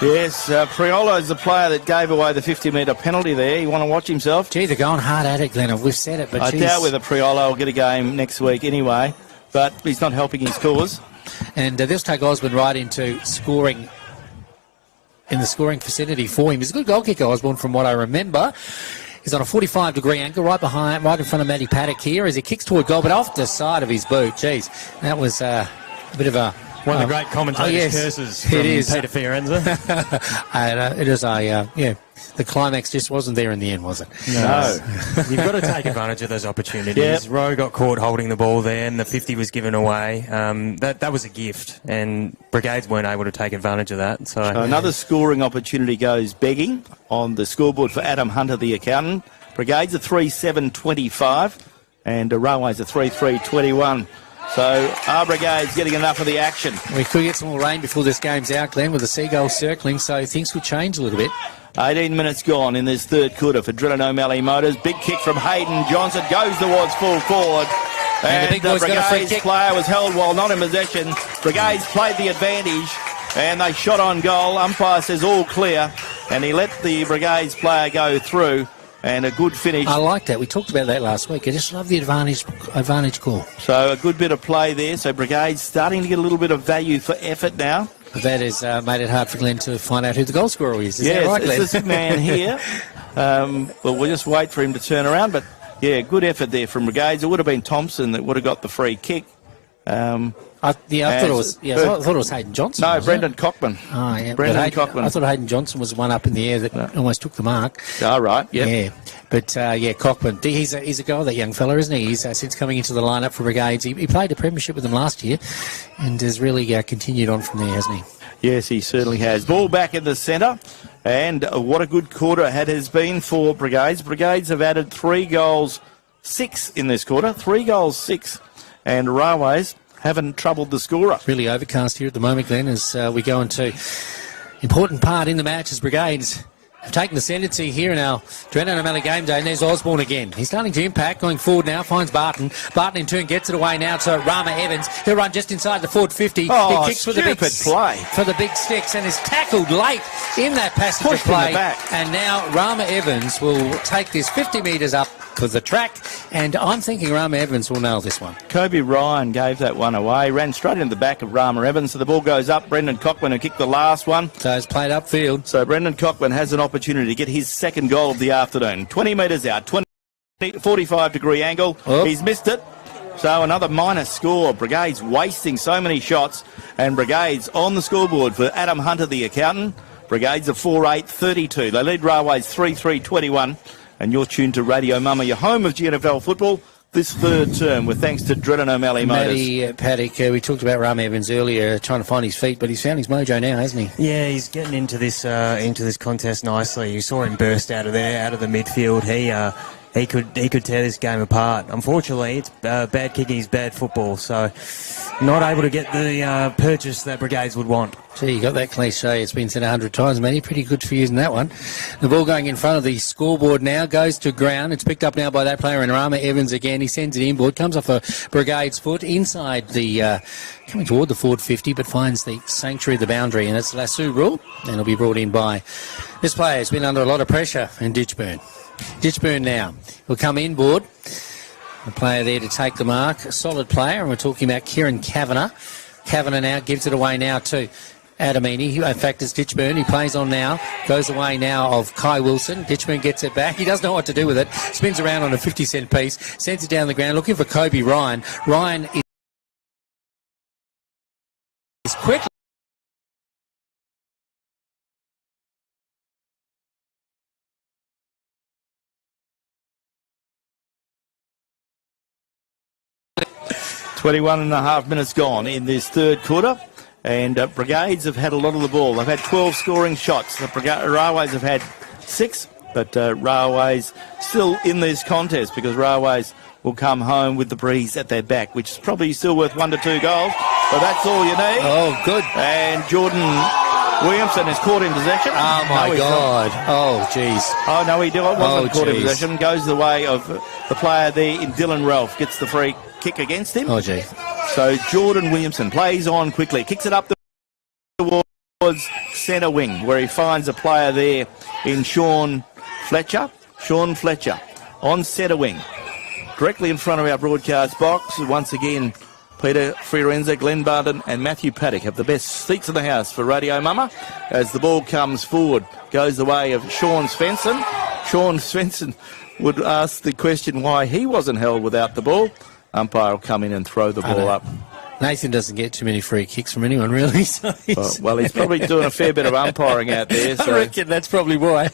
Yes, Priolo is the player that gave away the 50-metre penalty there. You want to watch himself? Gee, they're going hard at it, Glenn. We've said it, but I doubt whether Priolo will get a game next week anyway, but he's not helping his cause. And this take Osborne right into scoring, in the scoring vicinity for him. He's a good goal kicker, Osborne, from what I remember. He's on a 45-degree angle right in front of Matty Paddock here as he kicks toward goal, but off the side of his boot. Jeez, that was a bit of a... One of the great commentators' curses from it is. Peter Fiorenza. It is a the climax just wasn't there in the end, was it? No. You've got to take advantage of those opportunities. Yep. Rowe got caught holding the ball there, and the 50 was given away. That was a gift, and Brigades weren't able to take advantage of that. So Another scoring opportunity goes begging on the scoreboard for Adam Hunter, the accountant. Brigades are 3-7-25, and Railways are 3-3-21. So our Brigades getting enough of the action. We could get some more rain before this game's out, Glenn, with the seagulls circling, so things could change a little bit. 18 minutes gone in this third quarter for Drilling O'Malley Motors. Big kick from Hayden Johnson, goes towards full forward. And the big boy's got a free Brigades kick. player was held while not in possession. Brigades played the advantage, and they shot on goal. Umpire says all clear, and he let the Brigades player go through. And a good finish. I like that. We talked about that last week. I just love the advantage call. So a good bit of play there. So Brigades starting to get a little bit of value for effort now. That has made it hard for Glenn to find out who the goal scorer is. Is Yes, that right, Glenn? it's this man here. Well, we'll just wait for him to turn around. But, yeah, good effort there from Brigades. It would have been Thompson that would have got the free kick. I thought it was Hayden Johnson. No, wasn't Brendan it? Cockman. Oh, yeah. Brendan Cockman. I thought Hayden Johnson was the one up in the air that almost took the mark. All right, yep. Yeah. But, Cockman, he's a guy, that young fella, isn't he? He's since coming into the lineup for Brigades. He played a premiership with them last year and has really continued on from there, hasn't he? Yes, he certainly has. Ball back in the centre. And what a good quarter it has been for Brigades. Brigades have added 3 goals, 6 in this quarter. 3 goals, 6. And Railways haven't troubled the scorer. Really overcast here at the moment, Glenn, as we go into important part in the match as Brigades have taken the ascendancy here in our Drennan O'Malley game day, and there's Osborne again. He's starting to impact, going forward now, finds Barton. Barton in turn gets it away now to Rama Evans. He'll run just inside the forward 50. Oh, he kicks for the big play. For the big sticks and is tackled late in that passage of Pushed in the play. back. And now Rama Evans will take this 50 metres up for the track, and I'm thinking Rama Evans will nail this one. Kobe Ryan gave that one away, ran straight into the back of Rama Evans, so the ball goes up. Brendan Cockman, who kicked the last one. So it's played upfield. So Brendan Cockman has an opportunity to get his second goal of the afternoon. 20 metres out, 45-degree angle. Oh. He's missed it. So another minus score. Brigades wasting so many shots, and Brigades on the scoreboard for Adam Hunter, the accountant. Brigades are 4-8-32. They lead Railways 3-3-21. And you're tuned to Radio Mama, your home of GNFL football, this third term, with thanks to Drennan O'Malley Motors. Matty Paddock, we talked about Ram Evans earlier, trying to find his feet, but he's found his mojo now, hasn't he? yeah, he's getting into this contest nicely. You saw him burst out of there, out of the midfield. He could tear this game apart. Unfortunately, it's bad kicking is bad football, so not able to get the purchase that Brigades would want. Gee, you got that cliche. It's been said 100 times, Matty. Pretty good for using that one. The ball going in front of the scoreboard now, goes to ground. It's picked up now by that player, and Rama Evans again. He sends it inboard, comes off a Brigade's foot inside the, coming toward the forward 50, but finds the sanctuary of the boundary, and it's Lasso rule, and it'll be brought in by this player. Has been under a lot of pressure in Ditchburn. Ditchburn now will come inboard. The player there to take the mark, a solid player, and we're talking about Kieran Kavanagh. Kavanagh now gives it away now to Adamini. In fact, it's Ditchburn. He plays on now. Goes away now of Kai Wilson. Ditchburn gets it back. He doesn't know what to do with it. Spins around on a 50-cent piece. Sends it down the ground. Looking for Kobe Ryan. Ryan is quick. .5 minutes gone in this third quarter, and Brigades have had a lot of the ball. They've had 12 scoring shots. The Railways have had 6, but Railways still in this contest because Railways will come home with the breeze at their back, which is probably still worth 1 to 2 goals, but that's all you need. Oh, good. And Jordan Williamson is caught in possession. Oh, my God. Oh, jeez. Oh, no, he wasn't caught in geez. possession. Goes the way of the player there in Dylan Ralph. Gets the free kick against him. Oh, gee. So Jordan Williamson plays on quickly. Kicks it up towards centre wing, where he finds a player there in Sean Fletcher. Sean Fletcher on centre wing. Directly in front of our broadcast box. Once again, Peter Fiorenza, Glenn Barton and Matthew Paddock have the best seats in the house for Radio Mama. As the ball comes forward, goes the way of Sean Svensson. Sean Svensson would ask the question why he wasn't held without the ball. Umpire will come in and throw the ball up. Nathan doesn't get too many free kicks from anyone, really. So well, he's probably doing a fair bit of umpiring out there. So, I reckon that's probably why.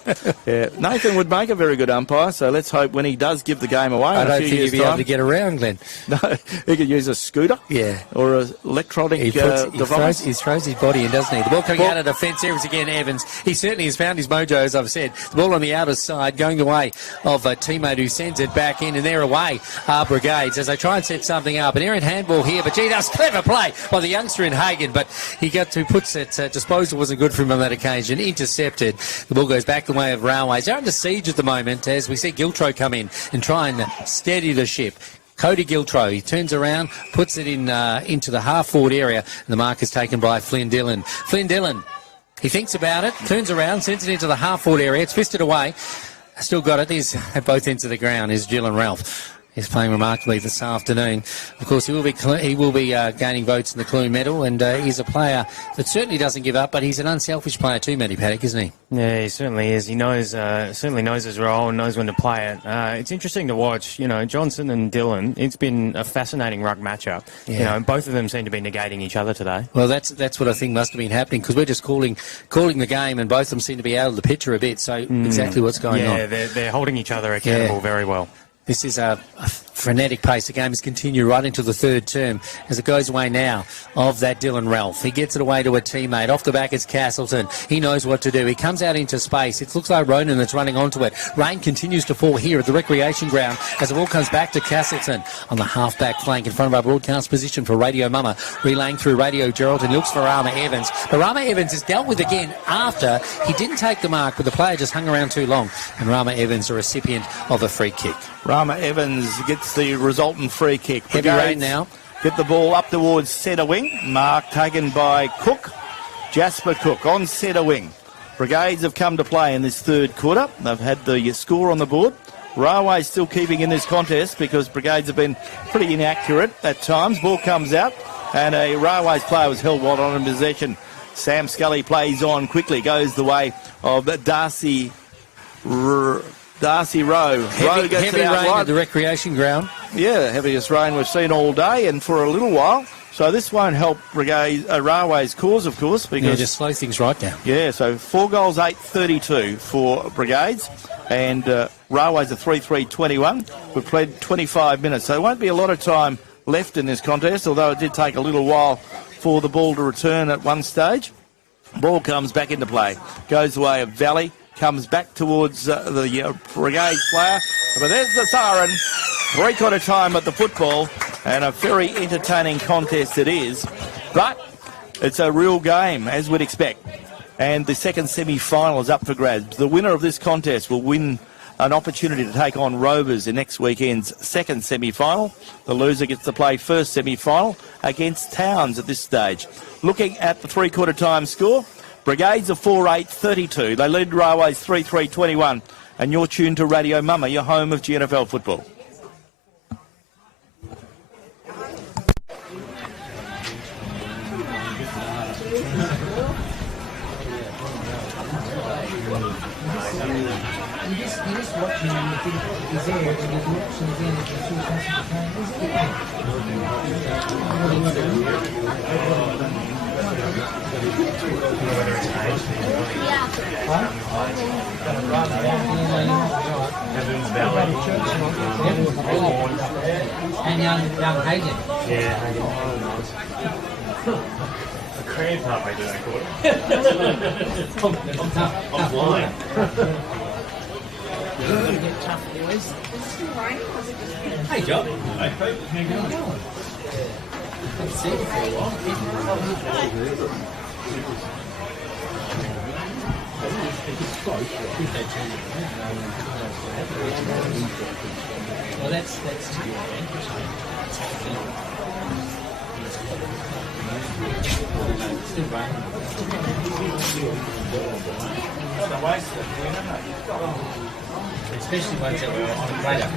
yeah, Nathan would make a very good umpire, so let's hope when he does give the game away I in a don't few think years' he'd be able time, to get around, Glenn. No, he could use a scooter, Yeah. or an electronic He device. throws his body in, doesn't he? The ball coming out of defence here is again Evans. He certainly has found his mojo, as I've said. The ball on the outer side going the way of a teammate who sends it back in, and they're away are Brigades as they try and set something up. An errant handball here, but gee, that's clever play by the youngster in Hagen, but he got to puts it. Disposal wasn't good for him on that occasion. Intercepted. The ball goes back the way of Railways. They're under siege at the moment as we see Giltro come in and try and steady the ship. Cody Giltro, he turns around, puts it in into the half-forward area, and the mark is taken by Flynn Dillon. Flynn Dillon, he thinks about it, turns around, sends it into the half-forward area. It's fisted away. Still got it. He's at both ends of the ground is Dylan Ralph. He's playing remarkably this afternoon. Of course, he will be gaining votes in the Clune medal, and he's a player that certainly doesn't give up, but he's an unselfish player too, Matty Paddock, isn't he? Yeah, he certainly is. He knows, certainly knows his role and knows when to play it. It's interesting to watch. You know, Johnson and Dillon. It's been a fascinating ruck matchup. Yeah. You know, and both of them seem to be negating each other today. Well, that's what I think must have been happening because we're just calling the game, and both of them seem to be out of the picture a bit. So exactly what's going on. Yeah, they're holding each other accountable very well. This is a frenetic pace. The game has continued right into the third term as it goes away now of that Dylan Ralph. He gets it away to a teammate. Off the back, it's Castleton. He knows what to do. He comes out into space. It looks like Ronan that's running onto it. Rain continues to fall here at the recreation ground as the ball comes back to Castleton on the half-back flank in front of our broadcast position for Radio Mama. Relaying through Radio Geraldton. Looks for Rama Evans. But Rama Evans is dealt with again after he didn't take the mark, but the player just hung around too long. And Rama Evans, the recipient of a free kick. Rama Evans gets the resultant free kick. Heavy rain now. Get the ball up towards centre wing. Mark taken by Cook. Jasper Cook on centre wing. Brigades have come to play in this third quarter. They've had the score on the board. Railway's still keeping in this contest because Brigades have been pretty inaccurate at times. Ball comes out and a Railways player was held while on in possession. Sam Scully plays on quickly. Goes the way of Darcy Rowe. Heavy rain at the recreation ground. Yeah, the heaviest rain we've seen all day and for a little while. So this won't help Railway's cause, of course, because just slow things right down. Yeah, so 4 goals, 8-32 for Brigades, and Railways are 3-3-21. We've played 25 minutes, so there won't be a lot of time left in this contest, although it did take a little while for the ball to return at one stage. Ball comes back into play, goes the way of Valley. Comes back towards the Brigades player. But there's the siren. Three-quarter time at the football. And a very entertaining contest it is. But it's a real game, as we'd expect. And the second semi-final is up for grabs. The winner of this contest will win an opportunity to take on Rovers in next weekend's second semi-final. The loser gets to play first semi-final against Towns at this stage. Looking at the three-quarter time score, Brigades are 4-8-32. They lead Railways 3-3-21. And you're tuned to Radio Mama, your home of GNFL football. You're just watching and you think he's there, and you're watching again and you and young Hagen. Yeah, a cramp up, I do, I'm flying. Get tough boys. Hey, John. I've seen it for a while. Well, that's still raining. Especially once it was later.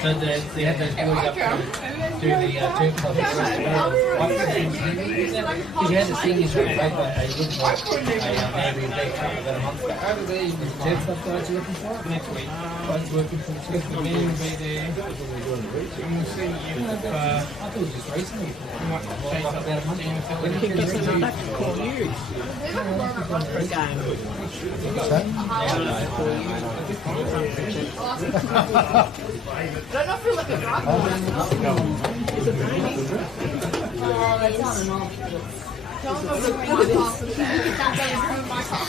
So they had those boys up to do the turnpike. Because you had the seniors who played by a good boy, a Mary Beck about a month ago. The turnpike guys are looking for it next week. Guys working for the Swift. The men will be there. And we'll see if I thought it was just recently. About a month ago. When you get to back to call you. For a game. Don't I feel like a rock? Is it raining? That's not an option. Don't go to my house and say, that doesn't ruin my car.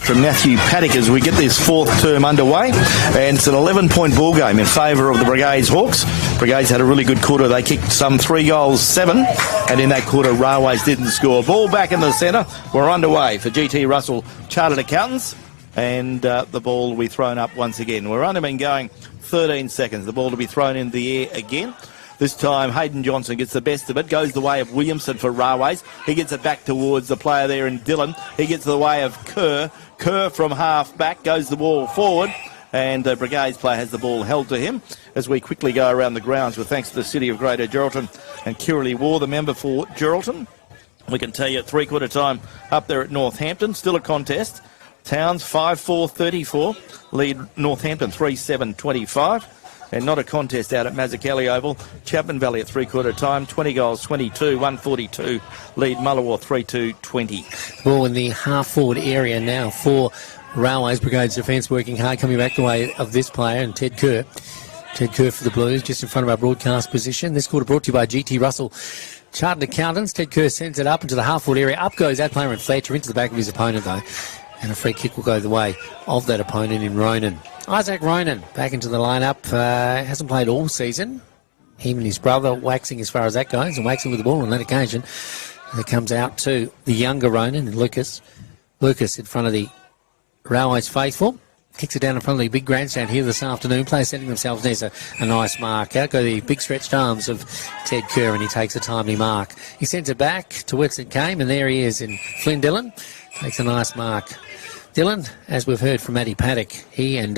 From Matthew Paddock as we get this fourth term underway, and it's an 11-point ball game in favour of the Brigades Hawks. Brigades had a really good quarter. They kicked some 3 goals, 7, and in that quarter Railways didn't score. Ball back in the centre. We're underway for GT Russell Chartered Accountants, and the ball will be thrown up once again. We're only been going 13 seconds. The ball to be thrown in the air again. This time, Hayden Johnson gets the best of it, goes the way of Williamson for Railways. He gets it back towards the player there in Dillon. He gets the way of Kerr. Kerr from half back goes the ball forward, and the Brigades player has the ball held to him as we quickly go around the grounds with thanks to the City of Greater Geraldton and Kirrilly War, the member for Geraldton. We can tell you at three-quarter time up there at Northampton, still a contest. Towns 5-4-34, lead Northampton 3-7-25. And not a contest out at Mazzucchelli Oval. Chapman Valley at three-quarter time, 20 goals, 22, 142. Lead Mullawar 3-2-20. Ball in the half-forward area now for Railways. Brigades defence working hard, coming back the way of this player and Ted Kerr. Ted Kerr for the Blues, just in front of our broadcast position. This quarter brought to you by GT Russell Chartered Accountants. Ted Kerr sends it up into the half-forward area. Up goes that player in Fletcher, into the back of his opponent though. And a free kick will go the way of that opponent in Ronan. Isaac Ronan back into the lineup. Hasn't played all season. Him and his brother waxing as far as that goes, and waxing with the ball on that occasion. And it comes out to the younger Ronan and Lucas. Lucas in front of the Railways faithful. Kicks it down in front of the big grandstand here this afternoon. Players setting themselves. There's a nice mark. Out go the big stretched arms of Ted Kerr, and he takes a timely mark. He sends it back to whence it came, and there he is in Flynn Dillon. Takes a nice mark. Dillon, as we've heard from Matty Paddock, he and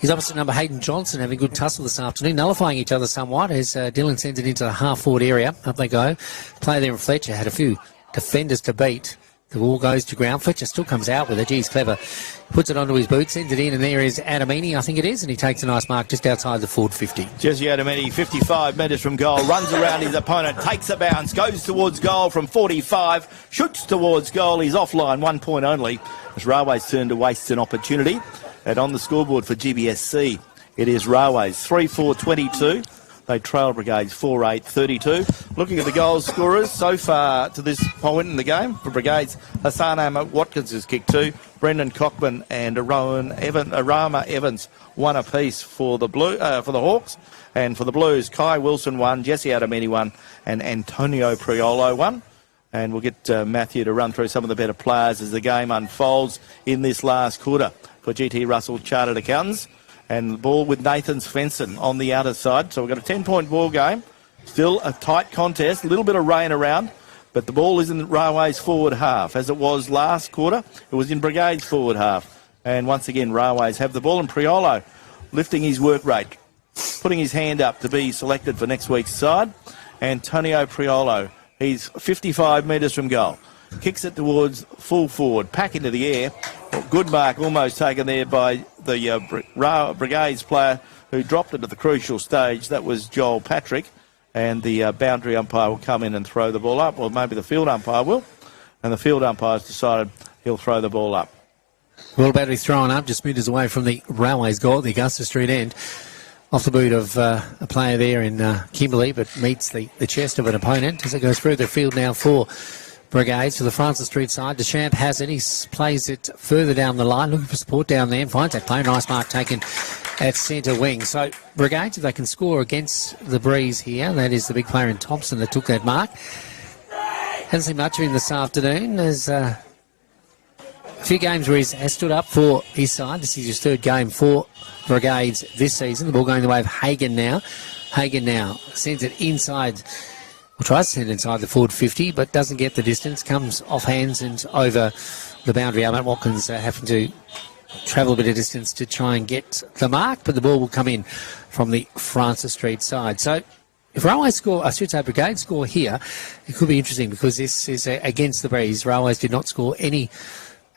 his opposite number Hayden Johnson having a good tussle this afternoon, nullifying each other somewhat as Dillon sends it into the half-forward area. Up they go. Player there in Fletcher had a few defenders to beat. The ball goes to ground. Fletcher still comes out with it. Geez, clever. Puts it onto his boot, sends it in, and there is Adamini, I think it is, and he takes a nice mark just outside the forward 50. Jesse Adamini, 55 metres from goal, runs around his opponent, takes a bounce, goes towards goal from 45, shoots towards goal. He's offline, 1 point only. As Railways turn to waste an opportunity. And on the scoreboard for GBSC, it is Railways 3-4-22. They trail Brigades 4-8-32. Looking at the goal scorers so far to this point in the game for Brigades, Hassan Watkins has kicked 2. Brendan Cockman and Arama Evans 1 apiece for the Hawks. And for the Blues, Kai Wilson 1, Jesse Adamini 1, and Antonio Priolo 1. And we'll get Matthew to run through some of the better players as the game unfolds in this last quarter for GT Russell Chartered Accountants. And the ball with Nathan Svensson on the outer side. So we've got a 10-point ball game. Still a tight contest, a little bit of rain around, but the ball is in Railway's forward half. As it was last quarter, it was in Brigade's forward half. And once again, Railways have the ball, and Priolo lifting his work rate, putting his hand up to be selected for next week's side. Antonio Priolo, he's 55 metres from goal. Kicks it towards full forward, pack into the air. Good mark almost taken there by the Brigades player who dropped it at the crucial stage. That was Joel Patrick. And the boundary umpire will come in and throw the ball up. Or maybe the field umpire will. And the field umpire's decided he'll throw the ball up. Well, battery thrown up just metres away from the Railways goal at the Augusta Street end. Off the boot of a player there in Kimberley, but meets the chest of an opponent as it goes through the field now for Brigades to the Francis Street side. Deschamps has it. He plays it further down the line, looking for support down there and finds that play. Nice mark taken at centre wing. So Brigades, if they can score against the breeze here, that is the big player in Thompson that took that mark. Hasn't seen much of him this afternoon. There's a few games where he has stood up for his side. This is his third game for Brigades this season. The ball going the way of Hagan now. Hagan now sends it inside. Well, tries to send it inside the forward 50, but doesn't get the distance. Comes off hands and over the boundary element. Watkins having to travel a bit of distance to try and get the mark, but the ball will come in from the Francis Street side. So if Railways score, I should say Brigade score here, it could be interesting because this is against the breeze. Railways did not score any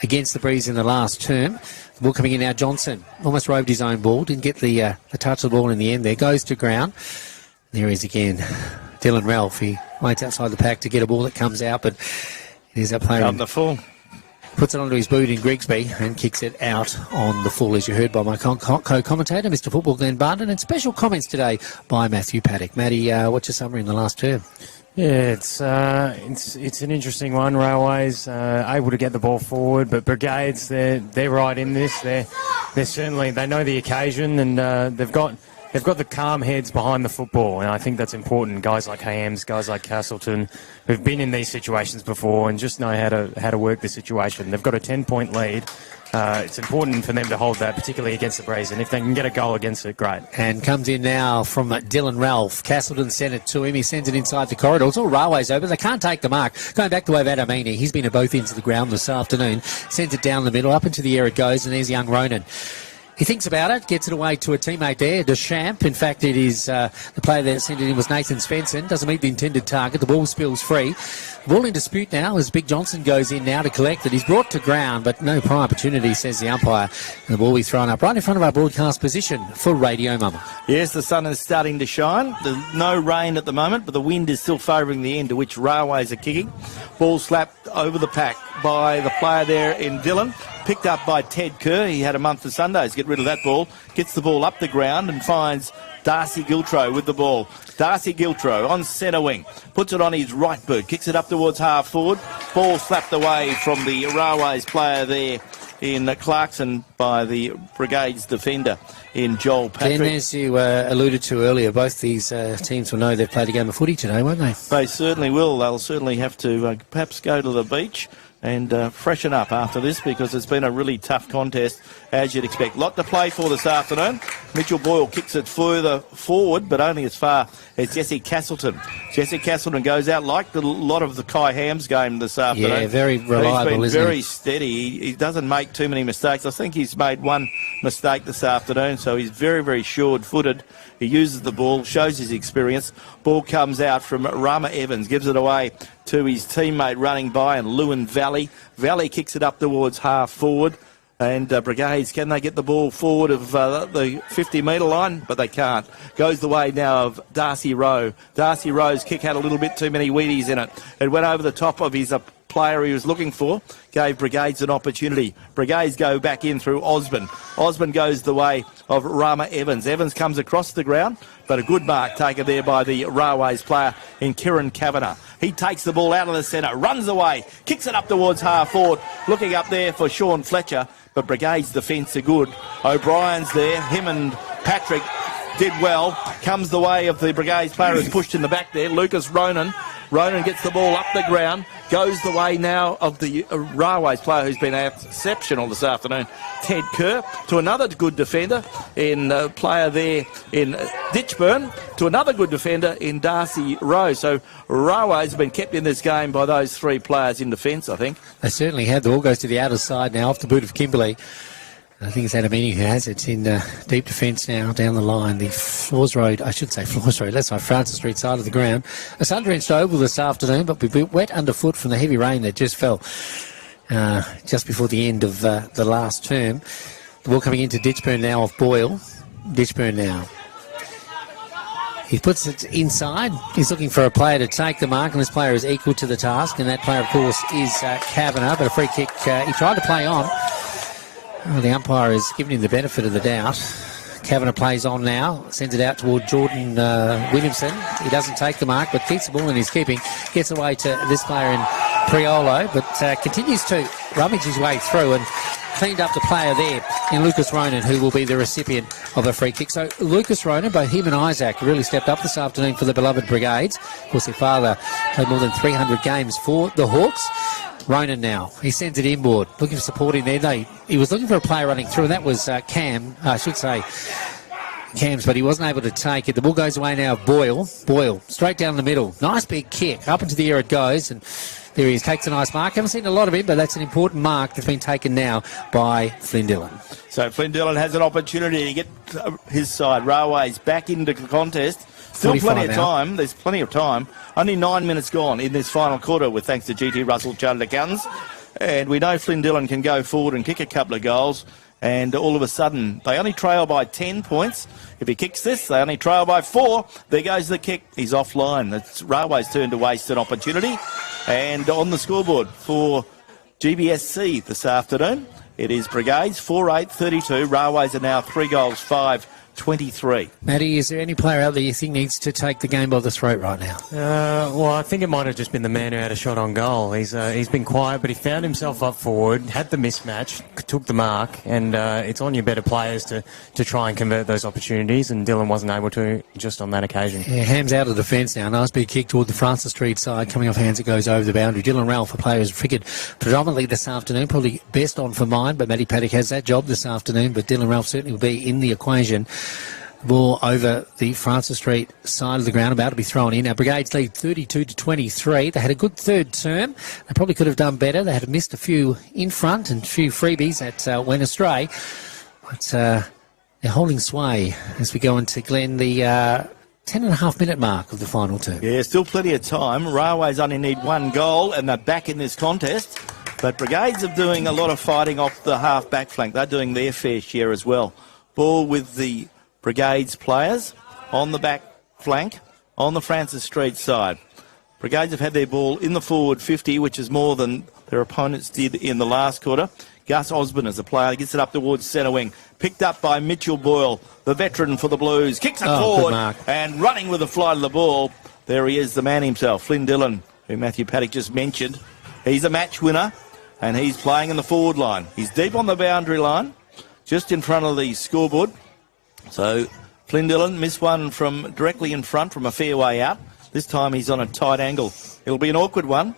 against the breeze in the last term. The ball coming in now. Johnson almost roved his own ball. Didn't get the touch of the ball in the end there. Goes to ground. There he is again. Dylan Ralph, he waits outside the pack to get a ball that comes out, but here's that player. On the full. Puts it onto his boot in Grigsby and kicks it out on the full, as you heard by my co-commentator, Mr. Football Glenn Barton, and special comments today by Matthew Paddock. Matty, what's your summary in the last term? Yeah, it's an interesting one. Railways able to get the ball forward, but Brigades, they're right in this. They're certainly, they know the occasion, and they've got the calm heads behind the football, and I think that's important. Guys like Hams, guys like Castleton, who've been in these situations before and just know how to work the situation. They've got a 10-point lead. It's important for them to hold that, particularly against the breeze, and if they can get a goal against it, great. And comes in now from Dylan Ralph. Castleton sent it to him. He sends it inside the corridor. It's all Railways over. They can't take the mark. Going back the way of Adamini. He's been at both ends of the ground this afternoon. Sends it down the middle. Up into the air it goes, and there's young Ronan. He thinks about it, gets it away to a teammate there, Deschamps. In fact, it is the player that sent it in was Nathan Svensson. Doesn't meet the intended target. The ball spills free. The ball in dispute now as Big Johnson goes in now to collect it. He's brought to ground, but no prime opportunity, says the umpire. And the ball will be thrown up right in front of our broadcast position for Radio Mama. Yes, the sun is starting to shine. There's no rain at the moment, but the wind is still favouring the end to which Railways are kicking. Ball slapped over the pack by the player there in Dillon. Picked up by Ted Kerr. He had a month of Sundays to get rid of that ball. Gets the ball up the ground and finds Darcy Giltro with the ball. Darcy Giltro on centre wing. Puts it on his right boot. Kicks it up towards half forward. Ball slapped away from the Railways player there in Clarkson by the Brigades defender in Joel Patrick. And as you alluded to earlier, both these teams will know they've played a game of footy today, won't they? They certainly will. They'll certainly have to perhaps go to the beach and freshen up after this, because it's been a really tough contest, as you'd expect. Lot to play for this afternoon. Mitchell Boyle kicks it further forward, but only as far as Jesse Castleton. Jesse Castleton goes out like a lot of the Kai Hams game this afternoon. Yeah, very reliable, He's been very steady. He doesn't make too many mistakes. I think he's made one mistake this afternoon, so he's very, very sure-footed. He uses the ball, shows his experience. Ball comes out from Rama Evans, gives it away to his teammate running by, and Lewin Valley. Valley kicks it up towards half forward. And Brigades, can they get the ball forward of the 50-metre line? But they can't. Goes the way now of Darcy Rowe. Darcy Rowe's kick had a little bit too many Wheaties in it. It went over the top of his player he was looking for, gave Brigades an opportunity. Brigades go back in through Osborne. Osborne goes the way of Rama Evans. Evans comes across the ground, but a good mark taken there by the Railways player in Kieran Kavanagh. He takes the ball out of the centre, runs away, kicks it up towards half forward, looking up there for Sean Fletcher, but Brigades' defence are good. O'Brien's there, him and Patrick did well. Comes the way of the Brigades player who's pushed in the back there, Lucas Ronan. Ronan gets the ball up the ground, goes the way now of the Railways player who's been exceptional this afternoon, Ted Kerr, to another good defender in player there in Ditchburn, to another good defender in Darcy Rowe. So Railways have been kept in this game by those three players in defence, I think. They certainly have. The ball goes to the outer side now off the boot of Kimberley. I think it's Adamini who has it in deep defence now down the line. The Francis Street side of the ground. A sun-drenched oval this afternoon, but we've been wet underfoot from the heavy rain that just fell just before the end of the last term. The ball coming into Ditchburn now off Boyle. Ditchburn now. He puts it inside. He's looking for a player to take the mark, and this player is equal to the task, and that player, of course, is Kavanagh, but a free kick he tried to play on. Oh, the umpire has given him the benefit of the doubt. Kavanagh plays on now, sends it out toward Jordan Williamson. He doesn't take the mark, but keeps the ball in his keeping. Gets away to this player in Priolo, but continues to rummage his way through and cleaned up the player there in Lucas Ronan, who will be the recipient of a free kick. So Lucas Ronan, both him and Isaac, really stepped up this afternoon for the beloved Brigades. Of course, their father played more than 300 games for the Hawks. Ronan now, he sends it inboard, looking for support in there. He was looking for a player running through, and that was Cam's, but he wasn't able to take it. The ball goes away now of Boyle, straight down the middle. Nice big kick, up into the air it goes, and there he is, takes a nice mark. Haven't seen a lot of him, but that's an important mark that's been taken now by Flynn Dillon. So Flynn Dillon has an opportunity to get his side, Railways, back into the contest. Still plenty of time. There's plenty of time. Only 9 minutes gone in this final quarter, with thanks to GT Russell Chartered Accountants. And we know Flynn Dillon can go forward and kick a couple of goals. And all of a sudden, they only trail by 10 points. If he kicks this, they only trail by 4. There goes the kick. He's offline. It's Railways' turn to waste an opportunity. And on the scoreboard for GBSC this afternoon, it is Brigades 4-8-32. Railways are now 3 goals, 5-23. Matty, is there any player out there you think needs to take the game by the throat right now? Well, I think it might have just been the man who had a shot on goal. He's been quiet, but he found himself up forward, had the mismatch, took the mark, and it's on your better players to try and convert those opportunities, and Dillon wasn't able to just on that occasion. Yeah, Ham's out of defence now. Nice big kick toward the Francis Street side. Coming off hands, it goes over the boundary. Dylan Ralph, a player who's figured predominantly this afternoon, probably best on for mine, but Matty Paddock has that job this afternoon, but Dylan Ralph certainly will be in the equation. Ball over the Francis Street side of the ground, about to be thrown in. Our Brigades lead 32-23. They had a good third term. They probably could have done better. They had missed a few in front and a few freebies that went astray. But they're holding sway as we go into, Glenn, the 10.5-minute mark of the final term. Yeah, still plenty of time. Railways only need 1 goal, and they're back in this contest. But Brigades are doing a lot of fighting off the half-back flank. They're doing their fair share as well. Ball with the Brigades players on the back flank on the Francis Street side. Brigades have had their ball in the forward 50, which is more than their opponents did in the last quarter. Gus Osborne is a player, gets it up towards centre wing. Picked up by Mitchell Boyle, the veteran for the Blues. Kicks it forward and running with the flight of the ball. There he is, the man himself, Flynn Dillon, who Matthew Paddock just mentioned. He's a match winner, and he's playing in the forward line. He's deep on the boundary line, just in front of the scoreboard. So Flynn Dillon missed one from directly in front from a fair way out. This time he's on a tight angle. It'll be an awkward one.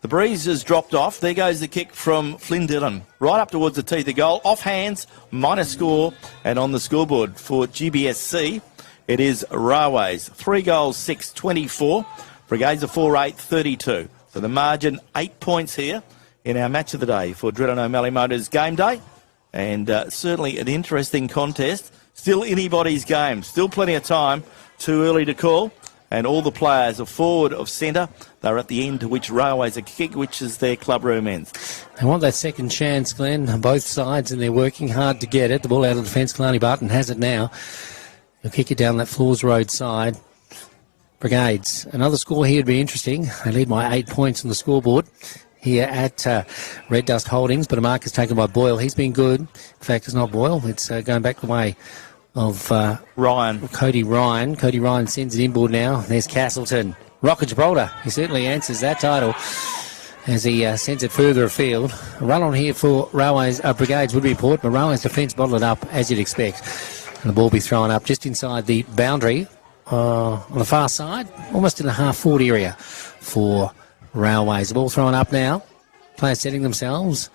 The breeze has dropped off. There goes the kick from Flynn Dillon. Right up towards the teeth of goal. Off hands, minor score. And on the scoreboard for GBSC, it is Railways. 3 goals, 6-24. Brigades are 4-8-32. So the margin, 8 points here in our match of the day for Dreadon O'Malley Motors game day. And certainly an interesting contest. Still anybody's game. Still plenty of time. Too early to call. And all the players are forward of centre. They're at the end to which Railways are kick, which is their clubroom ends. They want that second chance, Glenn, on both sides, and they're working hard to get it. The ball out of defence. Kalani Barton has it now. He'll kick it down that Floors Road side. Brigades. Another score here would be interesting. They lead by 8 points on the scoreboard here at Red Dust Holdings, but a mark is taken by Boyle. He's been good. In fact, it's not Boyle. It's going back the way of Ryan. Cody Ryan. Cody Ryan sends it inboard now. There's Castleton. Rocket Gibraltar. He certainly answers that title as he sends it further afield. A run on here for Railways Brigades would be important, but Railways defence bottle it up as you'd expect. And the ball be thrown up just inside the boundary on the far side, almost in the half-forward area for Railways. The ball thrown up now. Players setting themselves.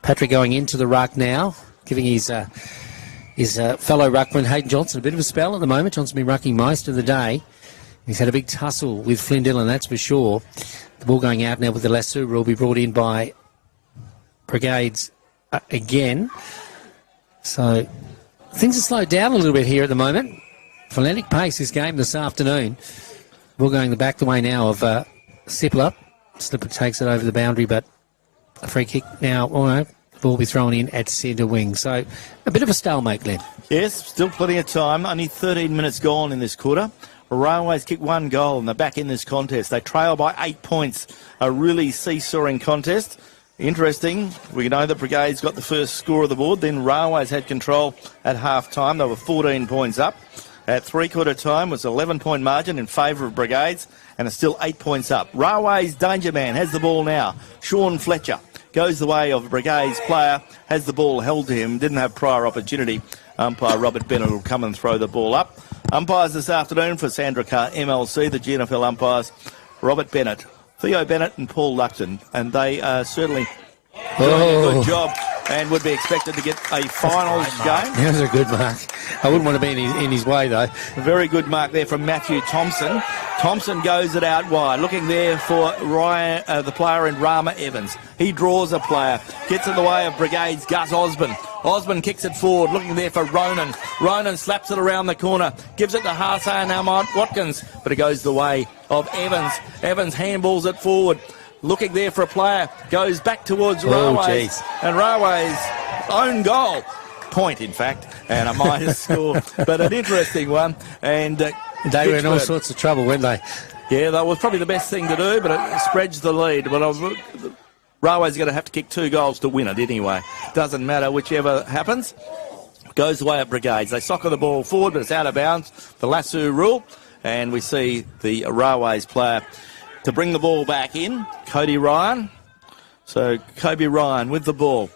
Patrick going into the ruck now, giving his fellow ruckman Hayden Johnson a bit of a spell at the moment. Johnson been rucking most of the day. He's had a big tussle with Flynn Dillon, that's for sure. The ball going out now with the lasso rule be brought in by Brigades again. So things have slowed down a little bit here at the moment. Frenetic pace this game this afternoon. Ball going back the way now of Sippler. Slipper takes it over the boundary, but a free kick now. Oh no, the ball will be thrown in at centre wing. So a bit of a stalemate, Glenn. Yes, still plenty of time. Only 13 minutes gone in this quarter. Railways kick 1 goal and they're back in this contest. They trail by 8 points. A really seesawing contest. Interesting. We know that Brigades got the first score of the board. Then Railways had control at half-time. They were 14 points up. At three-quarter time was 11-point margin in favour of Brigades, and it's still 8 points up. Railways danger man has the ball now. Sean Fletcher goes the way of a Brigades player, has the ball held to him, didn't have prior opportunity. Umpire Robert Bennett will come and throw the ball up. Umpires this afternoon for Sandra Carr MLC, the GNFL umpires, Robert Bennett, Theo Bennett and Paul Luxon, and they are certainly doing a good job and would be expected to get a finals game. That was a good mark. I wouldn't want to be in his way, though. A very good mark there from Matthew Thompson. Thompson goes it out wide, looking there for Ryan, the player in Rama Evans. He draws a player, gets in the way of Brigades' Gus Osborne. Osborne kicks it forward, looking there for Ronan. Ronan slaps it around the corner, gives it to Hassan Watkins, but it goes the way of Evans. Evans handballs it forward, looking there for a player, goes back towards Railways. And Railways' own goal. Point, in fact, and a minus score, but an interesting one. And they were in all sorts of trouble, weren't they? Yeah, that was probably the best thing to do, but it spreads the lead. But Railways are going to have to kick 2 goals to win it anyway. Doesn't matter, whichever happens. Goes the way of Brigades. They soccer the ball forward, but it's out of bounds. The lasso rule, and we see the Railways player to bring the ball back in, Cody Ryan. So Kobe Ryan with the ball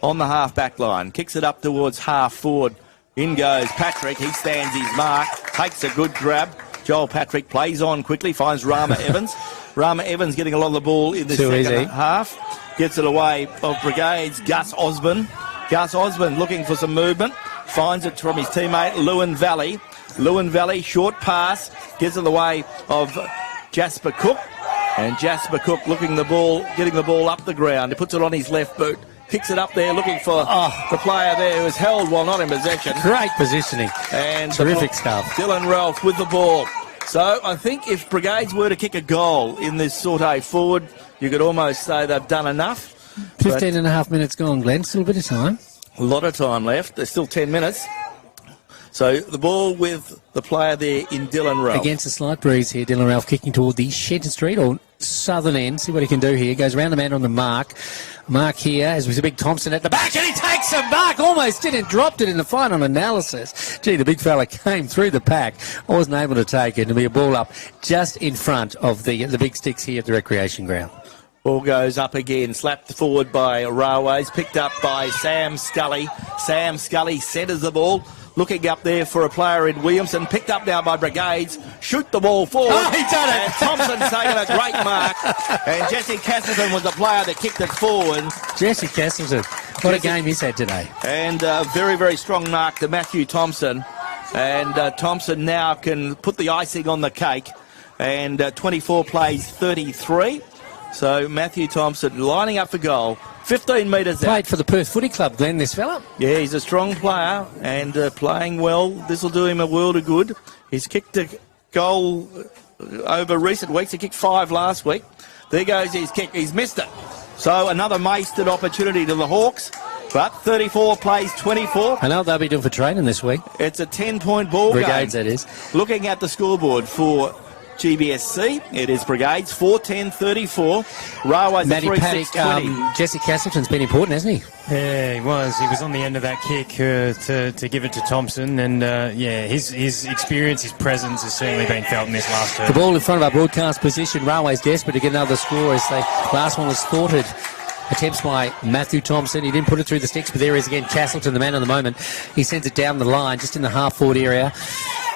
on the half-back line. Kicks it up towards half-forward. In goes Patrick. He stands his mark. Takes a good grab. Joel Patrick plays on quickly. Finds Rama Evans. Rama Evans getting a lot of the ball in the second half. Gets it away of Brigades. Gus Osborne. Gus Osborne looking for some movement. Finds it from his teammate Lewin Valley. Lewin Valley, short pass. Gives it the way of Jasper Cook. And Jasper Cook looking the ball, getting the ball up the ground. He puts it on his left boot. Kicks it up there, looking for the player there who was held while not in possession. Great positioning. And terrific stuff. Dylan Ralph with the ball. So I think if Brigades were to kick a goal in this sortie forward, you could almost say they've done enough. 15 and a half minutes gone, Glenn. Still a bit of time. A lot of time left. There's still 10 minutes. So the ball with the player there in Dylan Ralph. Against a slight breeze here, Dylan Ralph kicking toward the Shenton Street or southern end. See what he can do here. Goes around the man on the mark. Mark here, as we see Big Thompson at the back, and he takes a mark. Almost didn't, dropped it in the final analysis. Gee, the big fella came through the pack. I wasn't able to take it. It'll be a ball up just in front of the big sticks here at the recreation ground. Ball goes up again, slapped forward by Railways, picked up by Sam Scully. Sam Scully centres the ball. Looking up there for a player in Williamson, picked up now by Brigades, shoot the ball forward. Oh, he done it! And Thompson's taken a great mark. And Jesse Castleton was the player that kicked it forward. Jesse Castleton, what a game he's had today. And a very, very strong mark to Matthew Thompson. And Thompson now can put the icing on the cake. And 24 plays 33. So Matthew Thompson lining up for goal. 15 metres out. Played for the Perth Footy Club, Glenn, this fella. Yeah, he's a strong player and playing well. This will do him a world of good. He's kicked a goal over recent weeks. He kicked 5 last week. There goes his kick. He's missed it. So another wasted opportunity to the Hawks. But 34 plays 24. I know what they'll be doing for training this week. It's a 10-point ball Brigades, game. that is. Looking at the scoreboard for GBSC, it is Brigades 4-10-34. Railways Matty 3-6-20. Paddock, Jesse Castleton's been important, hasn't he? Yeah, he was. He was on the end of that kick to give it to Thompson, and his experience, his presence has certainly been felt in this last The term. ball in front of our broadcast position. Railways desperate to get another score as the last one was thwarted. Attempts by Matthew Thompson. He didn't put it through the sticks, but there is again Castleton, the man of the moment. He sends it down the line, just in the half-forward area.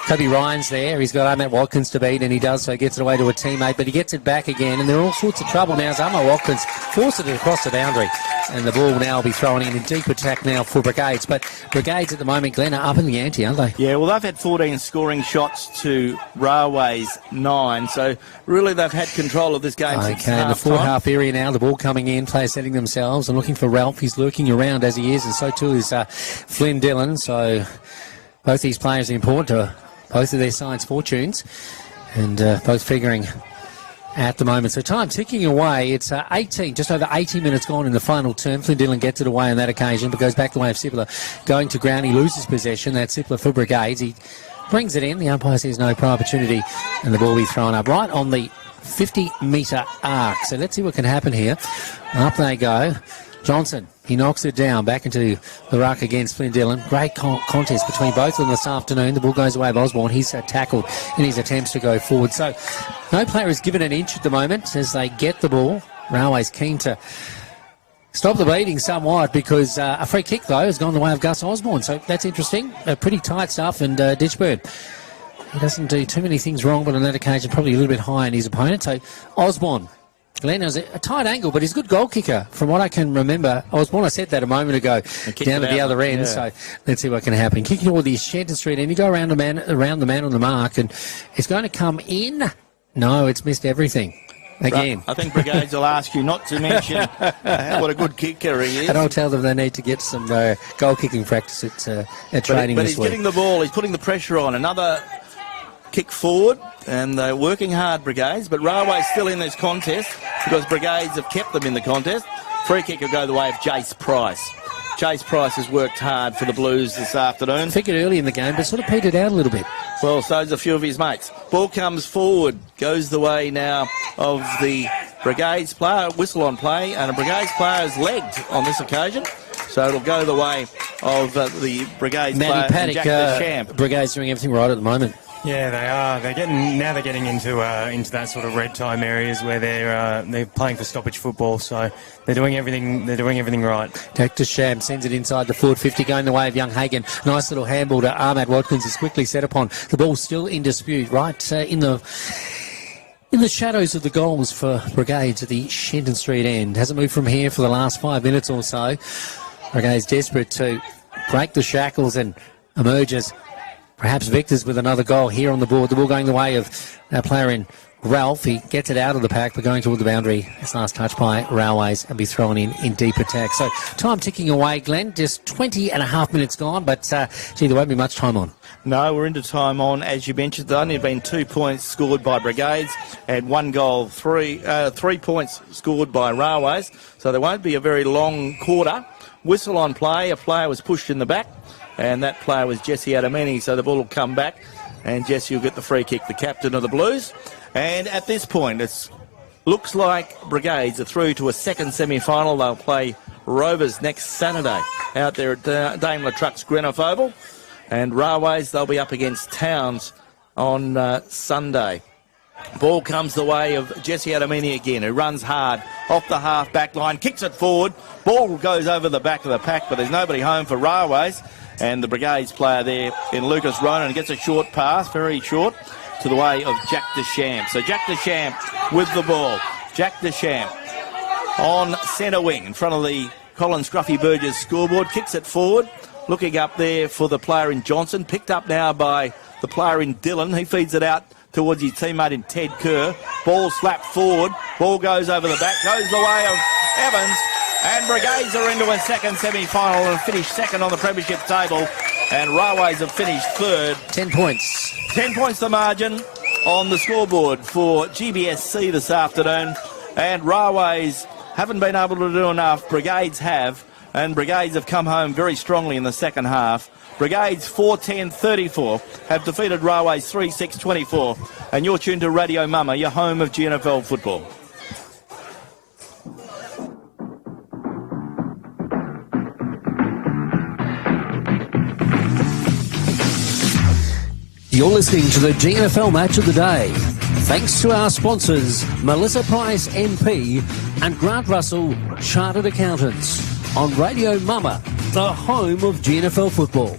Kobe Ryan's there. He's got Ahmet Watkins to beat, and he does so. Gets it away to a teammate, but he gets it back again, and they're all sorts of trouble now as Ahmet Watkins forces it across the boundary. And the ball now will be thrown in deep attack now for Brigades. But Brigades at the moment, Glenn, are up in the ante, aren't they? Yeah, well, they've had 14 scoring shots to Railways 9, so really they've had control of this game since Okay, in the forward half-time. half area now, the ball coming in, players setting themselves and looking for Ralph. He's lurking around as he is, and so too is Flynn Dillon. So both these players are important to both of their sides' fortunes, and both figuring at the moment. So time ticking away. It's 18, just over 18 minutes gone in the final term. Flynn Dillon gets it away on that occasion, but goes back the way of Sippler. Going to ground, he loses possession. That's Sippler for Brigades. He brings it in. The umpire says no prior opportunity, and the ball will be thrown up right on the 50-metre arc. So let's see what can happen here. Up they go. Johnson, he knocks it down back into the ruck against Flynn Dillon. Great contest between both of them this afternoon. The ball goes away of Osborne. He's tackled in his attempts to go forward. So no player is given an inch at the moment as they get the ball. Railways keen to stop the bleeding somewhat because a free kick, though, has gone the way of Gus Osborne. So that's interesting. Pretty tight stuff. And Ditchburn, he doesn't do too many things wrong, but on that occasion probably a little bit high in his opponent. So Osborne, Glenn, has a tight angle, but he's a good goal kicker. From what I can remember, Osborne, I said that a moment ago, down at the other end. Yeah. So let's see what can happen. Kicking toward the Shenton Street end, you go around the man on the mark, and it's going to come in. No, it's missed everything. Again. I think Brigades will ask you not to mention what a good kicker he is. And I'll tell them they need to get some goal kicking practice at training but this he's week. getting the ball. He's putting the pressure on. Another kick forward, and they're working hard, Brigades, but Railway's still in this contest because Brigades have kept them in the contest. Free kick will go the way of Jace Price. Jace Price has worked hard for the Blues this afternoon. Figured early in the game, but sort of petered out a little bit. Well, so's a few of his mates. Ball comes forward, goes the way now of the Brigades player. Whistle on play, and a Brigades player is legged on this occasion. So it'll go the way of the Brigades player, Paddock, Jack Deschamps. Brigades doing everything right at the moment. Yeah, they are. They're getting into that sort of red time areas where they're playing for stoppage football. So they're doing everything. They're doing everything right. Jack Deschamps sends it inside the forward 50, going the way of Young Hagen. Nice little handball to Ahmad Watkins is quickly set upon. The ball's still in dispute, right in the shadows of the goals for Brigades at the Shenton Street end. Hasn't moved from here for the last 5 minutes or so. Brigades desperate to break the shackles and emerge as perhaps victors with another goal here on the board. The ball going the way of our player in Ralph. He gets it out of the pack, but going toward the boundary. It's last touch by Railways and be thrown in deep attack. So time ticking away, Glenn. Just 20 and a half minutes gone, but gee, there won't be much time on. No, we're into time on. As you mentioned, there only been 2 points scored by Brigades and 1 goal, 3 points scored by Railways. So there won't be a very long quarter. Whistle on play. A player was pushed in the back, and that player was Jesse Adamini. So the ball will come back, and Jesse will get the free kick, the captain of the Blues. And at this point, it looks like Brigades are through to a second semi-final. They'll play Rovers next Saturday out there at Daimler Trucks Greenough Oval. And Railways, they'll be up against Towns on Sunday. Ball comes the way of Jesse Adamini again, who runs hard off the half-back line, kicks it forward. Ball goes over the back of the pack, but there's nobody home for Railways. And the Brigades player there in Lucas Ronan gets a short pass, very short, to the way of Jack Deschamps. So Jack Deschamps with the ball. Jack Deschamps on centre wing in front of the Colin Scruffy Burgess scoreboard, kicks it forward. Looking up there for the player in Johnson, picked up now by the player in Dillon. He feeds it out towards his teammate in Ted Kerr. Ball slapped forward. Ball goes over the back, goes the way of Evans. And Brigades are into a second semi-final and finish second on the premiership table. And Railways have finished third. 10 points. 10 points the margin on the scoreboard for GBSC this afternoon. And Railways haven't been able to do enough. Brigades have. and Brigades have come home very strongly in the second half. Brigades 4-10-34 have defeated Railways 3-6-24, and you're tuned to Radio Mama, your home of GNFL football. You're listening to the GNFL Match of the Day. Thanks to our sponsors, Melissa Price MP and Grant Russell, Chartered Accountants. On Radio Mama, the home of GNFL football.